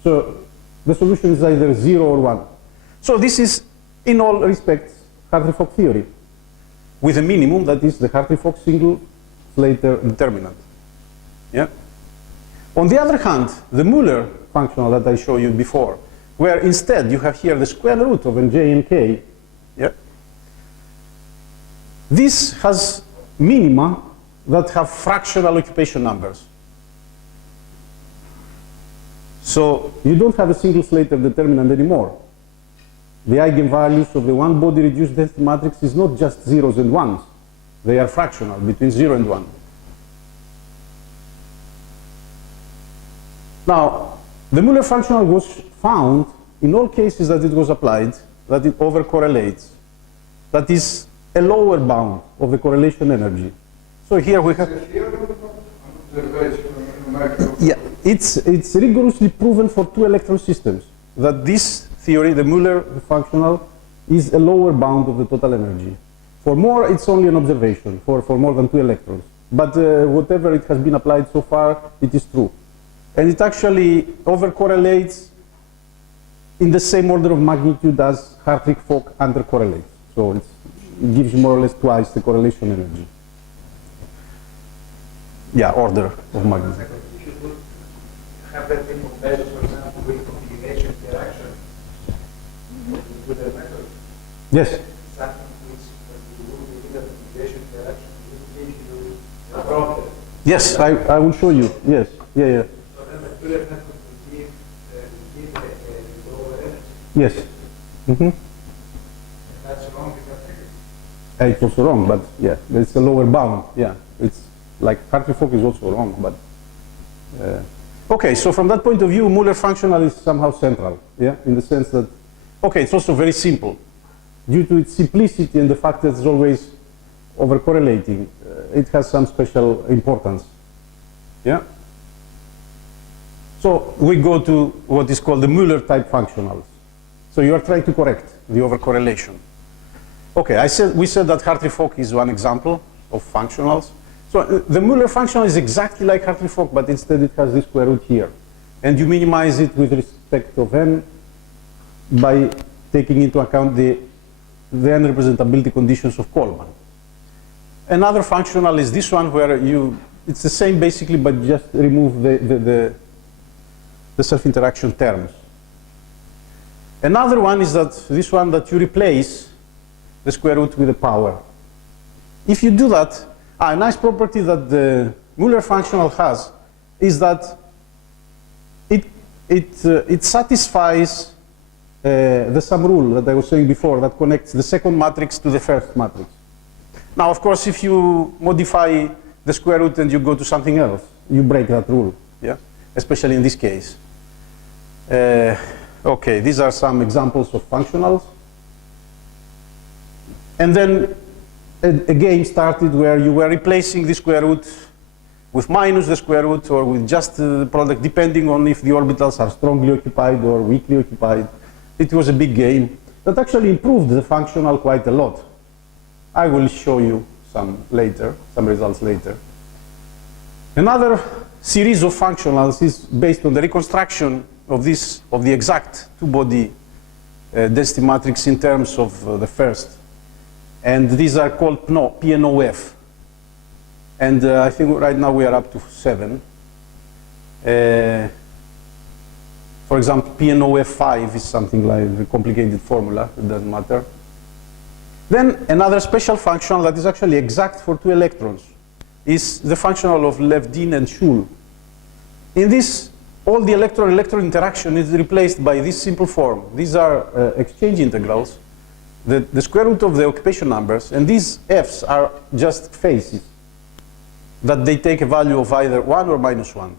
So the solution is either 0 or 1. So this is, in all respects, Hartree-Fock theory. with a minimum that is the Hartree-Fock single Slater determinant. Yeah? On the other hand, the Muller functional that I showed you before, where instead you have here the square root of nj and k, yeah? This has minima that have fractional occupation numbers. So you don't have a single Slater determinant anymore. The eigenvalues of the one-body reduced density matrix is not just zeros and ones. They are fractional, between 0 and 1. Now, the Muller functional was found in all cases that it was applied, that it overcorrelates. That is a lower bound of the correlation energy. So here we have... Yeah, it's rigorously proven for two electron systems that this theory, the Muller functional, is a lower bound of the total energy. For more, it's only an observation for more than 2 electrons. But whatever it has been applied so far, it is true. And it actually overcorrelates in the same order of magnitude as Hartree-Fock undercorrelates. So it gives you more or less twice the correlation energy. Yeah, order of magnitude. Have that been compared, for example, with configuration interaction with the method? Yes. Something which you would be in configuration interaction will give you a problem. Yes, I will show you. Yes. Yeah, yeah. So then the Muller method will give a lower energy. Yes. Mm-hmm. And that's wrong because It's also wrong, but yeah, it's a lower bound. Yeah, it's like Hartree-Fock is also wrong, but okay. So from that point of view, Muller functional is somehow central. Yeah, in the sense that okay, it's also very simple due to its simplicity and the fact that it's always overcorrelating. It has some special importance. Yeah. So we go to what is called the Muller type functionals. So you are trying to correct the overcorrelation. Okay, we said that Hartree-Fock is one example of functionals. So the Muller functional is exactly like Hartree-Fock, but instead it has this square root here. And you minimize it with respect of n by taking into account the n-representability conditions of Coleman. Another functional is this one where it's the same basically, but just remove the self-interaction terms. Another one is that this one that you replace the square root with the power. If you do that, a nice property that the Muller functional has is that it satisfies the sum rule that I was saying before that connects the second matrix to the first matrix. Now, of course, if you modify the square root and you go to something else, you break that rule, yeah? Especially in this case. Okay, these are some examples of functionals. And then a game started where you were replacing the square root with minus the square root or with just the product, depending on if the orbitals are strongly occupied or weakly occupied. It was a big game that actually improved the functional quite a lot. I will show you some results later. Another series of functionals is based on the reconstruction of the exact two-body density matrix in terms of the first. And these are called PNOF. And I think right now we are up to 7. For example, PNOF5 is something like a complicated formula, it doesn't matter. Then another special functional that is actually exact for 2 electrons is the functional of Levdin and Schul. In this, all the electron-electron interaction is replaced by this simple form. These are exchange integrals, the square root of the occupation numbers, and these f's are just phases that they take a value of either 1 or minus 1.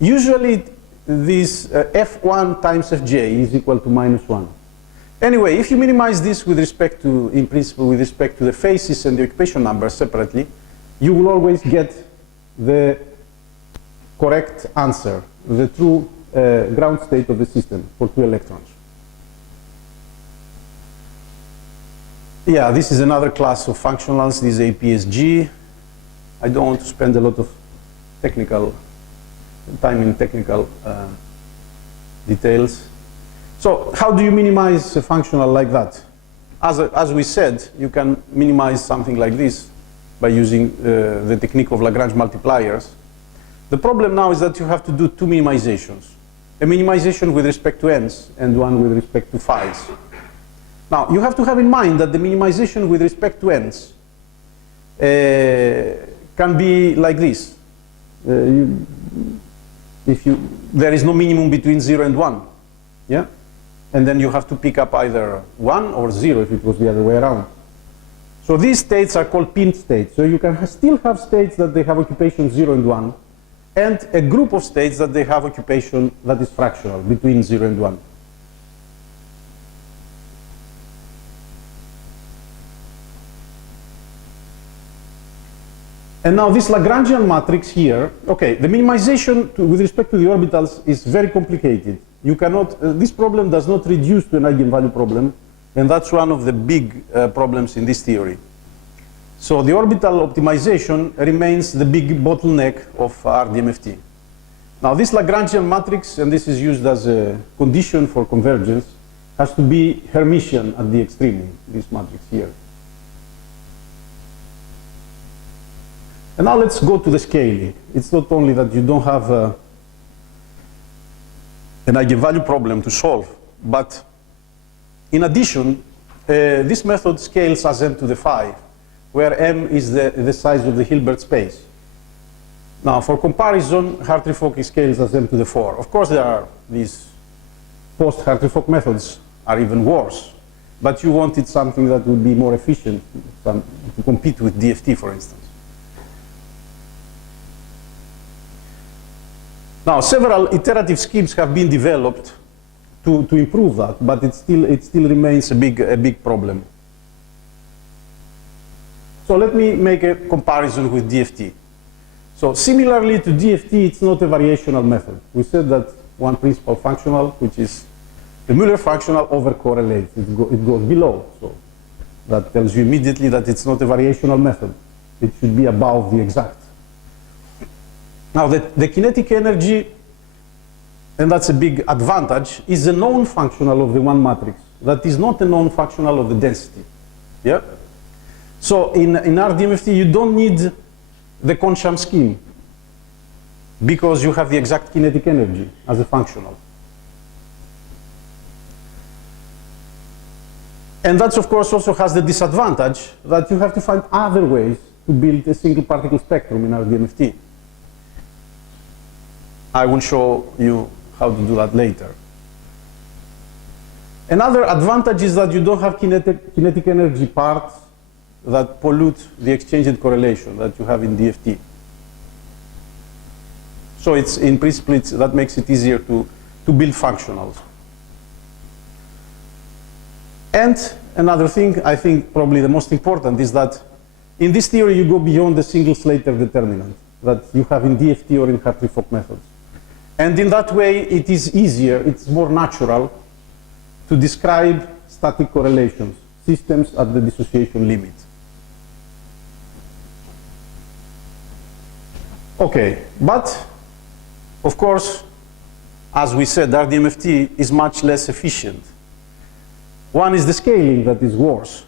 Usually, this f1 times fj is equal to minus 1. Anyway, if you minimize this with respect to, in principle, with respect to the phases and the occupation numbers separately, you will always get the correct answer, the true ground state of the system for 2 electrons. Yeah, this is another class of functionals. This is APSG. I don't want to spend a lot of time in technical details. So how do you minimize a functional like that? as we said, you can minimize something like this by using the technique of Lagrange multipliers. The problem now is that you have to do two minimizations. A minimization with respect to n's and one with respect to phi's. Now, you have to have in mind that the minimization with respect to n's can be like this. There is no minimum between 0 and 1. Yeah? And then you have to pick up either 1 or 0 if it was the other way around. So these states are called pinned states. So you can still have states that they have occupation 0 and 1, and a group of states that they have occupation that is fractional between 0 and 1. And now this Lagrangian matrix here, okay, the minimization with respect to the orbitals is very complicated. You cannot, this problem does not reduce to an eigenvalue problem, and that's one of the big problems in this theory. So the orbital optimization remains the big bottleneck of RDMFT. Now this Lagrangian matrix, and this is used as a condition for convergence, has to be Hermitian at the extreme, this matrix here. And now let's go to the scaling. It's not only that you don't have an eigenvalue problem to solve, but in addition, this method scales as m to the 5, where m is the size of the Hilbert space. Now, for comparison, Hartree-Fock scales as m to the 4. Of course, there are these post-Hartree-Fock methods are even worse, but you wanted something that would be more efficient to compete with DFT, for instance. Now, several iterative schemes have been developed to improve that, but it still remains a big problem. So let me make a comparison with DFT. So similarly to DFT, it's not a variational method. We said that one principal functional, which is the Müller functional, overcorrelates. It goes below. So that tells you immediately that it's not a variational method. It should be above the exact. Now, the kinetic energy, and that's a big advantage, is a known functional of the one matrix. That is not a known functional of the density. Yeah? So in RDMFT, you don't need the Consham scheme because you have the exact kinetic energy as a functional. And that, of course, also has the disadvantage that you have to find other ways to build a single particle spectrum in RDMFT. I will show you how to do that later. Another advantage is that you don't have kinetic energy parts that pollute the exchanged correlation that you have in DFT. So it's, in principle, that makes it easier to build functionals. And another thing, I think probably the most important, is that in this theory you go beyond the single Slater determinant that you have in DFT or in Hartree-Fock methods. And in that way, it is easier, it's more natural to describe static correlations, systems at the dissociation limit. Okay, but of course, as we said, RDMFT is much less efficient. One is the scaling that is worse.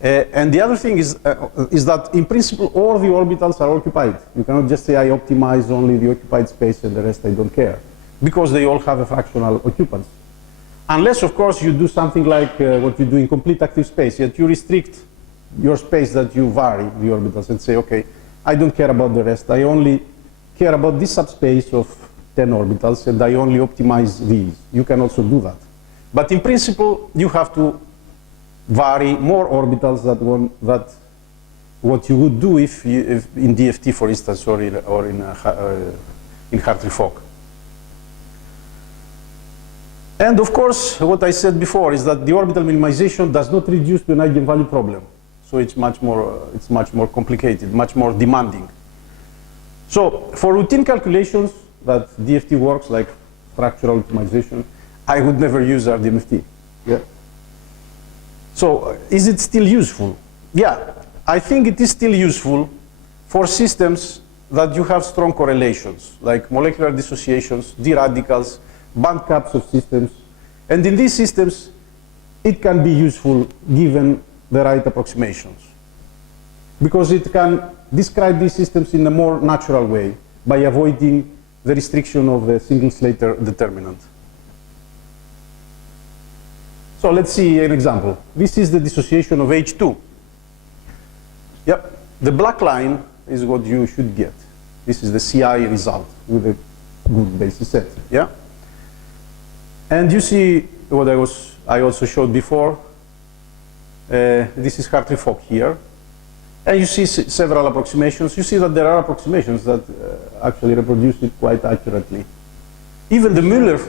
And the other thing is that, in principle, all the orbitals are occupied. You cannot just say, I optimize only the occupied space and the rest I don't care, because they all have a fractional occupants. Unless, of course, you do something like what you do in complete active space, yet you restrict your space that you vary the orbitals and say, okay, I don't care about the rest. I only care about this subspace of 10 orbitals, and I only optimize these. You can also do that. But in principle, you have to vary more orbitals than what you would do if in DFT, for instance, or in Hartree-Fock. And of course, what I said before is that the orbital minimization does not reduce to an eigenvalue problem. So it's much more complicated, much more demanding. So for routine calculations that DFT works, like structural optimization, I would never use RDMFT. Yeah. So is it still useful? Yeah, I think it is still useful for systems that you have strong correlations, like molecular dissociations, d radicals, band caps of systems. And in these systems, it can be useful given the right approximations. Because it can describe these systems in a more natural way by avoiding the restriction of the single Slater determinant. So let's see an example. This is the dissociation of H2. Yep, the black line is what you should get. This is the CI result with a good basis set. Yeah, and you see what I also showed before. This is Hartree-Fock here, and you see several approximations. You see that there are approximations that actually reproduce it quite accurately. Even the Müller.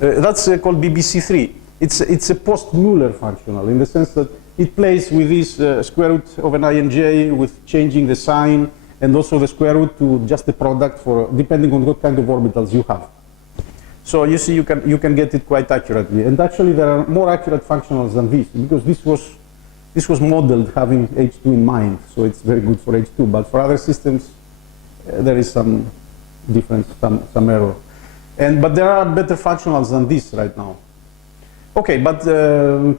That's called BBC3. It's a post-Müller functional in the sense that it plays with this square root of an INJ with changing the sign and also the square root to just the product for depending on what kind of orbitals you have. So you see you can get it quite accurately. And actually there are more accurate functionals than this because this was modeled having H2 in mind, so it's very good for H2. But for other systems there is some difference, some error. But there are better functionals than this right now. Okay, but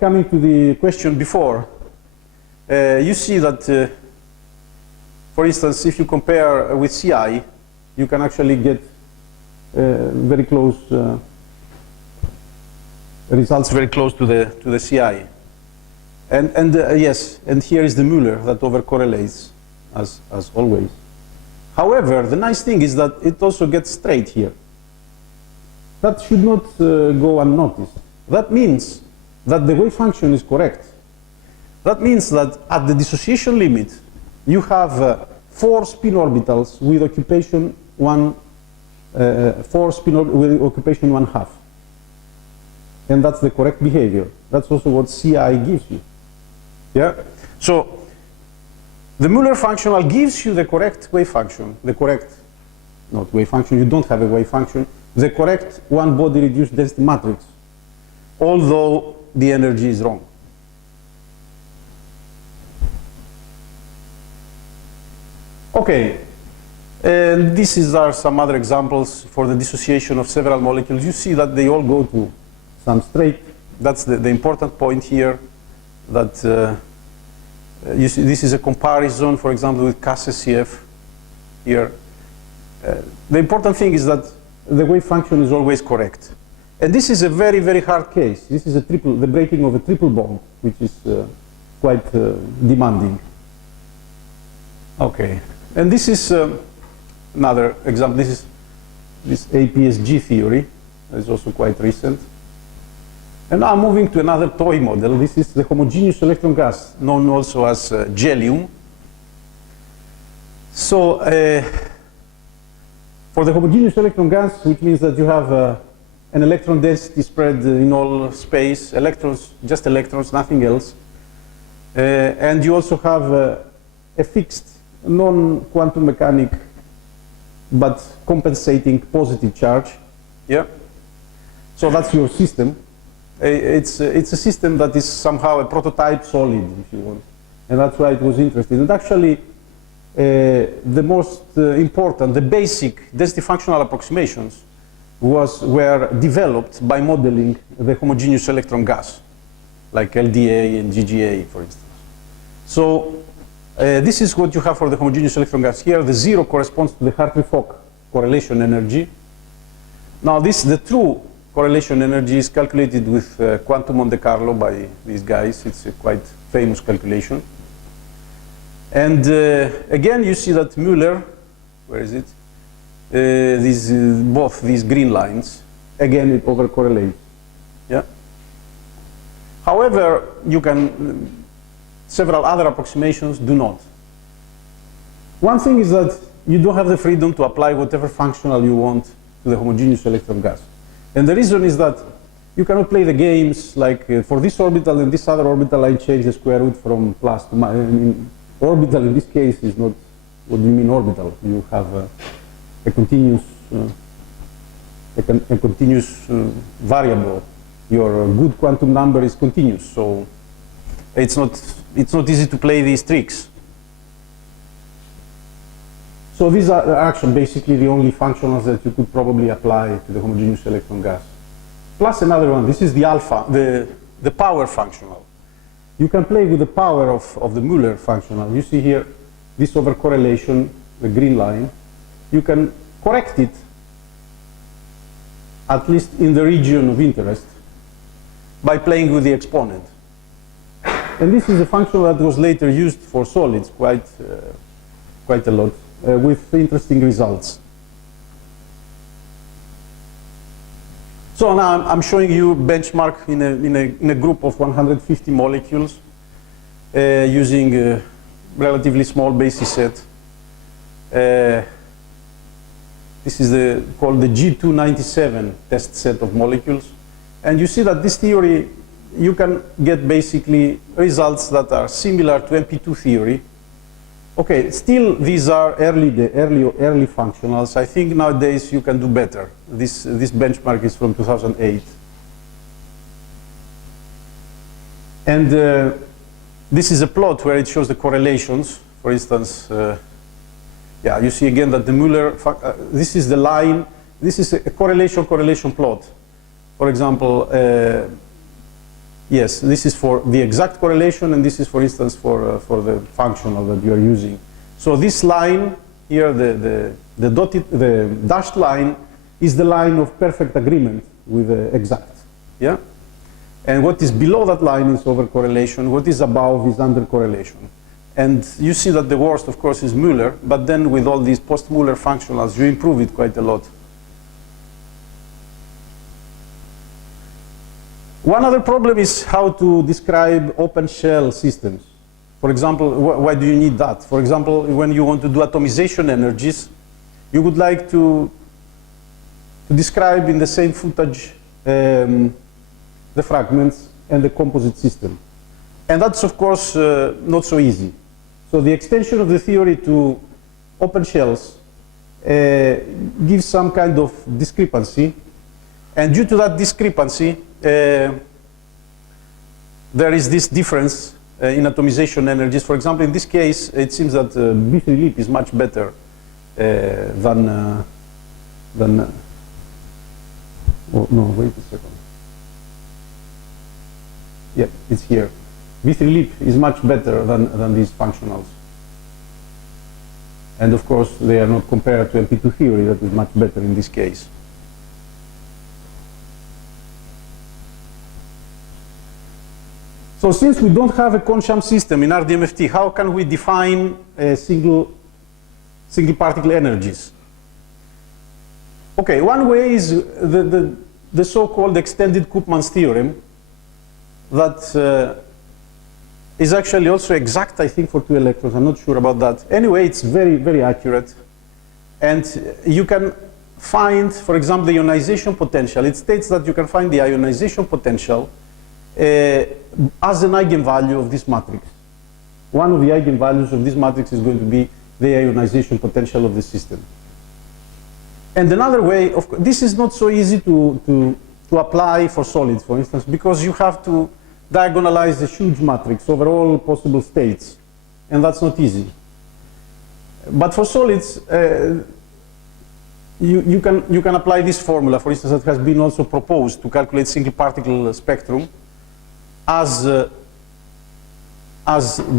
coming to the question before, you see that, for instance, if you compare with CI, you can actually get very close results very close to the CI. And yes, and here is the Müller that overcorrelates as always. However, the nice thing is that it also gets straight here. That should not go unnoticed. That means that the wave function is correct. That means that at the dissociation limit, you have 4 spin orbitals with occupation 1, 4 spin with occupation 1/2. And that's the correct behavior. That's also what CI gives you. Yeah? So the Müller functional gives you the correct wave function, the correct, not wave function, you don't have a wave function, the correct one-body reduced density matrix, although the energy is wrong. Okay, and these are some other examples for the dissociation of several molecules. You see that they all go to some straight. That's the important point here, that you see this is a comparison, for example, with CAS-SCF here. The important thing is that the wave function is always correct. And this is a very, very hard case. This is the breaking of a triple bond, which is quite demanding. Okay, and this is another example. This is this APSG theory. It's also quite recent. And now moving to another toy model. This is the homogeneous electron gas, known also as Gellium. So for the homogeneous electron gas, which means that you have an electron density spread in all space, electrons, just electrons, nothing else. And you also have a fixed, non-quantum mechanic, but compensating positive charge. Yeah. So that's your system. It's a system that is somehow a prototype solid, if you want. And that's why it was interesting. And actually, the most important, the basic density functional approximations were developed by modeling the homogeneous electron gas, like LDA and GGA, for instance. So this is what you have for the homogeneous electron gas. Here, the 0 corresponds to the Hartree-Fock correlation energy. Now, the true correlation energy is calculated with quantum Monte Carlo by these guys. It's a quite famous calculation. And again, you see that Müller, where is it? Both these green lines, again, it overcorrelates. Yeah. However, you can, several other approximations do not. One thing is that you don't have the freedom to apply whatever functional you want to the homogeneous electron gas. And the reason is that you cannot play the games like for this orbital and this other orbital, I change the square root from plus to minus. Orbital in this case is not what you mean orbital. You have a continuous variable. Your good quantum number is continuous, so it's not easy to play these tricks. So these are actually basically the only functionals that you could probably apply to the homogeneous electron gas. plus another one. This is the alpha, the power functional. You can play with the power of the Müller functional. You see here this overcorrelation, the green line. You can correct it, at least in the region of interest, by playing with the exponent. And this is a function that was later used for solids quite a lot, with interesting results. So now I'm showing you benchmark in a group of 150 molecules using a relatively small basis set. This is called the G297 test set of molecules. And you see that this theory, you can get basically results that are similar to MP2 theory. Okay, still these are early functionals. I think nowadays you can do better. This benchmark is from 2008. And this is a plot where it shows the correlations. For instance, yeah, you see again that the Müller, this is the line, this is a correlation plot. For example, yes, this is for the exact correlation, and this is, for instance, for the functional that you are using. So this line here, the dashed line, is the line of perfect agreement with the exact. Yeah, and what is below that line is overcorrelation. What is above is undercorrelation. And you see that the worst, of course, is Müller, but then with all these post-Müller functionals, you improve it quite a lot. One other problem is how to describe open shell systems. For example, why do you need that? For example, when you want to do atomization energies, you would like to describe in the same footage the fragments and the composite system. And that's, of course, not so easy. So the extension of the theory to open shells gives some kind of discrepancy. And due to that discrepancy, there is this difference in atomization energies. For example, in this case, it seems that B3 leap is much better than oh, no, wait a second. Yeah, it's here. B3 leap is much better than these functionals. And of course, they are not compared to MP2 theory, that is much better in this case. So since we don't have a Kohn-Sham system in RDMFT, how can we define single particle energies? Okay, one way is the so-called extended Koopman's theorem that is actually also exact, I think, for 2 electrons. I'm not sure about that. Anyway, it's very, very accurate. And you can find, for example, the ionization potential. It states that you can find the ionization potential as an eigenvalue of this matrix. One of the eigenvalues of this matrix is going to be the ionization potential of the system. And another way, of course, this is not so easy to apply for solids, for instance, because you have to diagonalize the huge matrix over all possible states, and that's not easy. But for solids, you can apply this formula, for instance, that has been also proposed to calculate single particle spectrum as the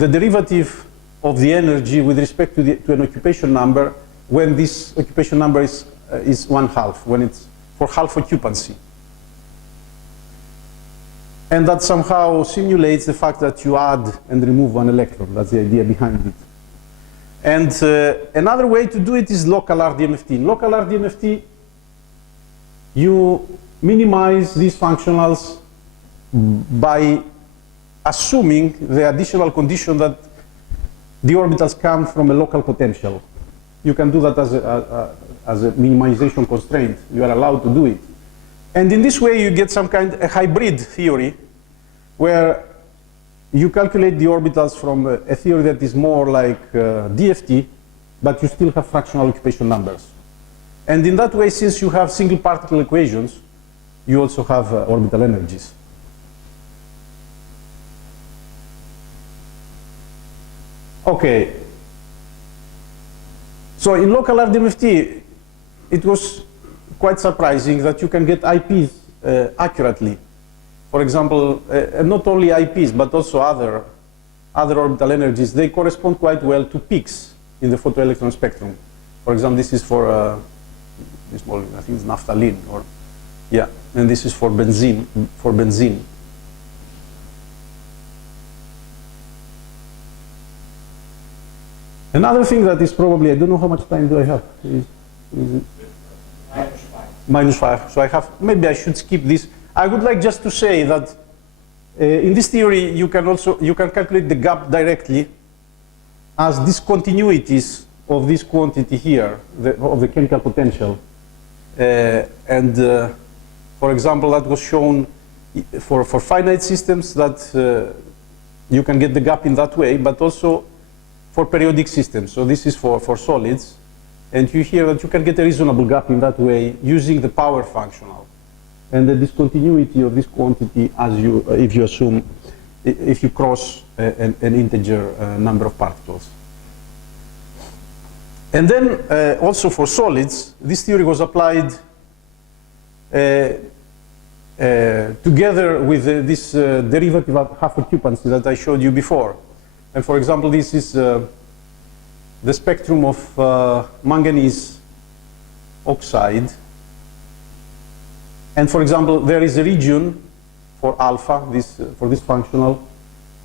derivative of the energy with respect to an occupation number when this occupation number is 1/2, when it's for half occupancy. And that somehow simulates the fact that you add and remove 1 electron. That's the idea behind it. And another way to do it is local RDMFT. In local RDMFT, you minimize these functionals by assuming the additional condition that the orbitals come from a local potential. You can do that as a minimization constraint. You are allowed to do it. And in this way, you get some kind of a hybrid theory where you calculate the orbitals from a theory that is more like DFT, but you still have fractional occupation numbers. And in that way, since you have single particle equations, you also have orbital energies. Okay. So in local RDMFT, it was quite surprising that you can get IPs accurately. For example, not only IPs, but also other orbital energies, they correspond quite well to peaks in the photoelectron spectrum. For example, this is for this molecule, I think it's naphthalene, or yeah, and this is for benzene. Another thing that is probably, I don't know how much time do I have. Is it? -5. So I have, maybe I should skip this. I would like just to say that in this theory, you can calculate the gap directly as discontinuities of this quantity here, of the chemical potential. For example, that was shown for finite systems that you can get the gap in that way, but also for periodic systems. So this is for solids. And you hear that you can get a reasonable gap in that way using the power functional and the discontinuity of this quantity as if you assume, if you cross an integer number of particles. And then also for solids, this theory was applied together with this derivative of half occupancy that I showed you before. And for example, this is the spectrum of manganese oxide. And for example, there is a region for alpha, for this functional,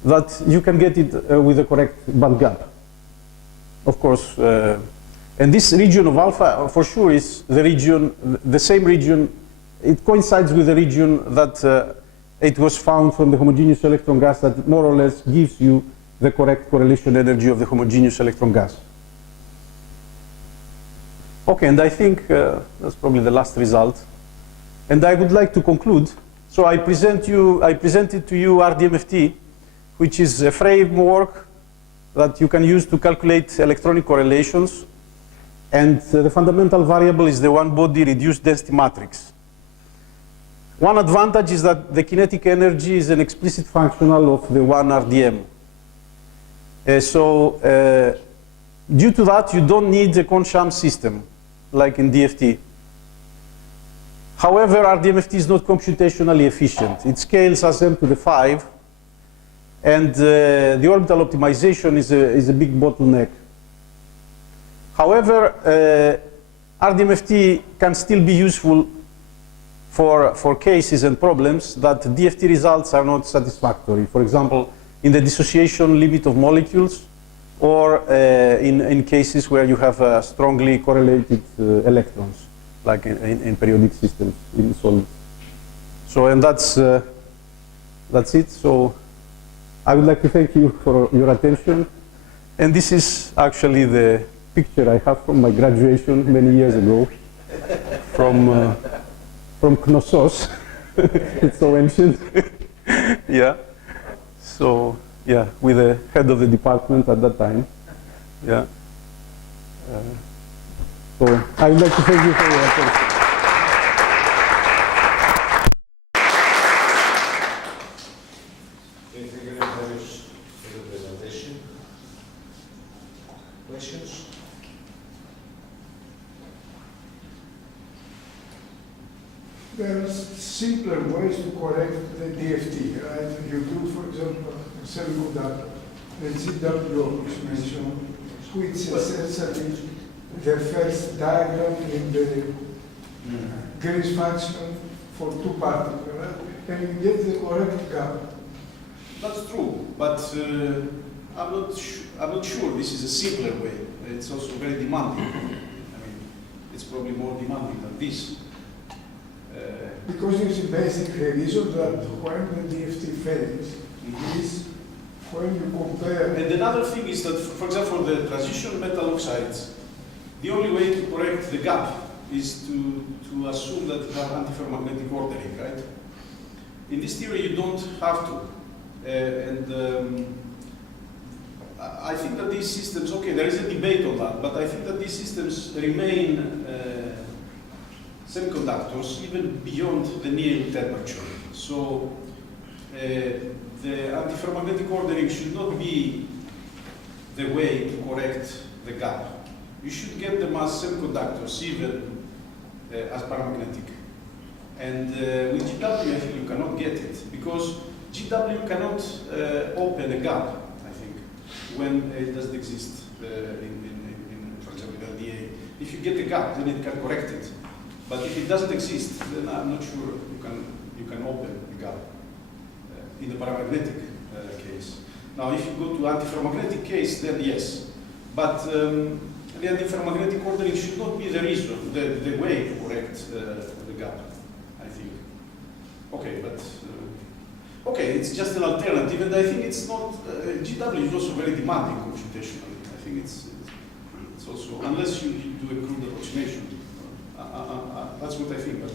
that you can get it with the correct band gap. Of course, and this region of alpha for sure is the same region, it coincides with the region that it was found from the homogeneous electron gas that more or less gives you the correct correlation energy of the homogeneous electron gas. Okay, and I think that's probably the last result. And I would like to conclude. So I presented to you RDMFT, which is a framework that you can use to calculate electronic correlations. And the fundamental variable is the one-body reduced density matrix. One advantage is that the kinetic energy is an explicit functional of the one RDM. Due to that, you don't need a Kohn-Sham system like in DFT. However, RDMFT is not computationally efficient. It scales as m to the 5, and the orbital optimization is a big bottleneck. However, RDMFT can still be useful for cases and problems that DFT results are not satisfactory. For example, in the dissociation limit of molecules, or in cases where you have strongly correlated electrons, like in periodic systems, in solids. So, and that's it. So, I would like to thank you for your attention. And this is actually the picture I have from my graduation many years ago, from Knossos. It's so ancient. Yeah. So, yeah, with the head of the department at that time. Yeah. So I would like to thank you for your attention. Thank you, Nektarios, for the presentation. Questions? There are simpler ways to correct the DFT, right? You do, for example, a semiconductor, the GW approximation, which essentially the first diagram in the Grease function for two particles, right? And you get the correct gap. That's true, but I'm not sure this is a simpler way. It's also very demanding. I mean, it's probably more demanding than this. Because it's a basic reason that when the DFT fails, is when you compare. And another thing is that, for example, the transition metal oxides, the only way to correct the gap is to assume that you have antiferromagnetic ordering, right? In this theory, you don't have to. I think that these systems, okay, there is a debate on that, but I think that these systems remain semiconductors even beyond the near temperature. So the antiferromagnetic ordering should not be the way to correct the gap. You should get them as semiconductors, even as paramagnetic. And with GW, I think you cannot get it, because GW cannot open a gap, I think, when it doesn't exist for example, in LDA. If you get a gap, then it can correct it. But if it doesn't exist, then I'm not sure you can open a gap in the paramagnetic case. Now, if you go to antiferromagnetic case, then yes. But the antiferromagnetic ordering should not be the reason, the way to correct the gap, I think. Okay, but okay, it's just an alternative, and I think it's not. GW is also very demanding computationally. I think it's also, unless you do a crude approximation. That's what I think, but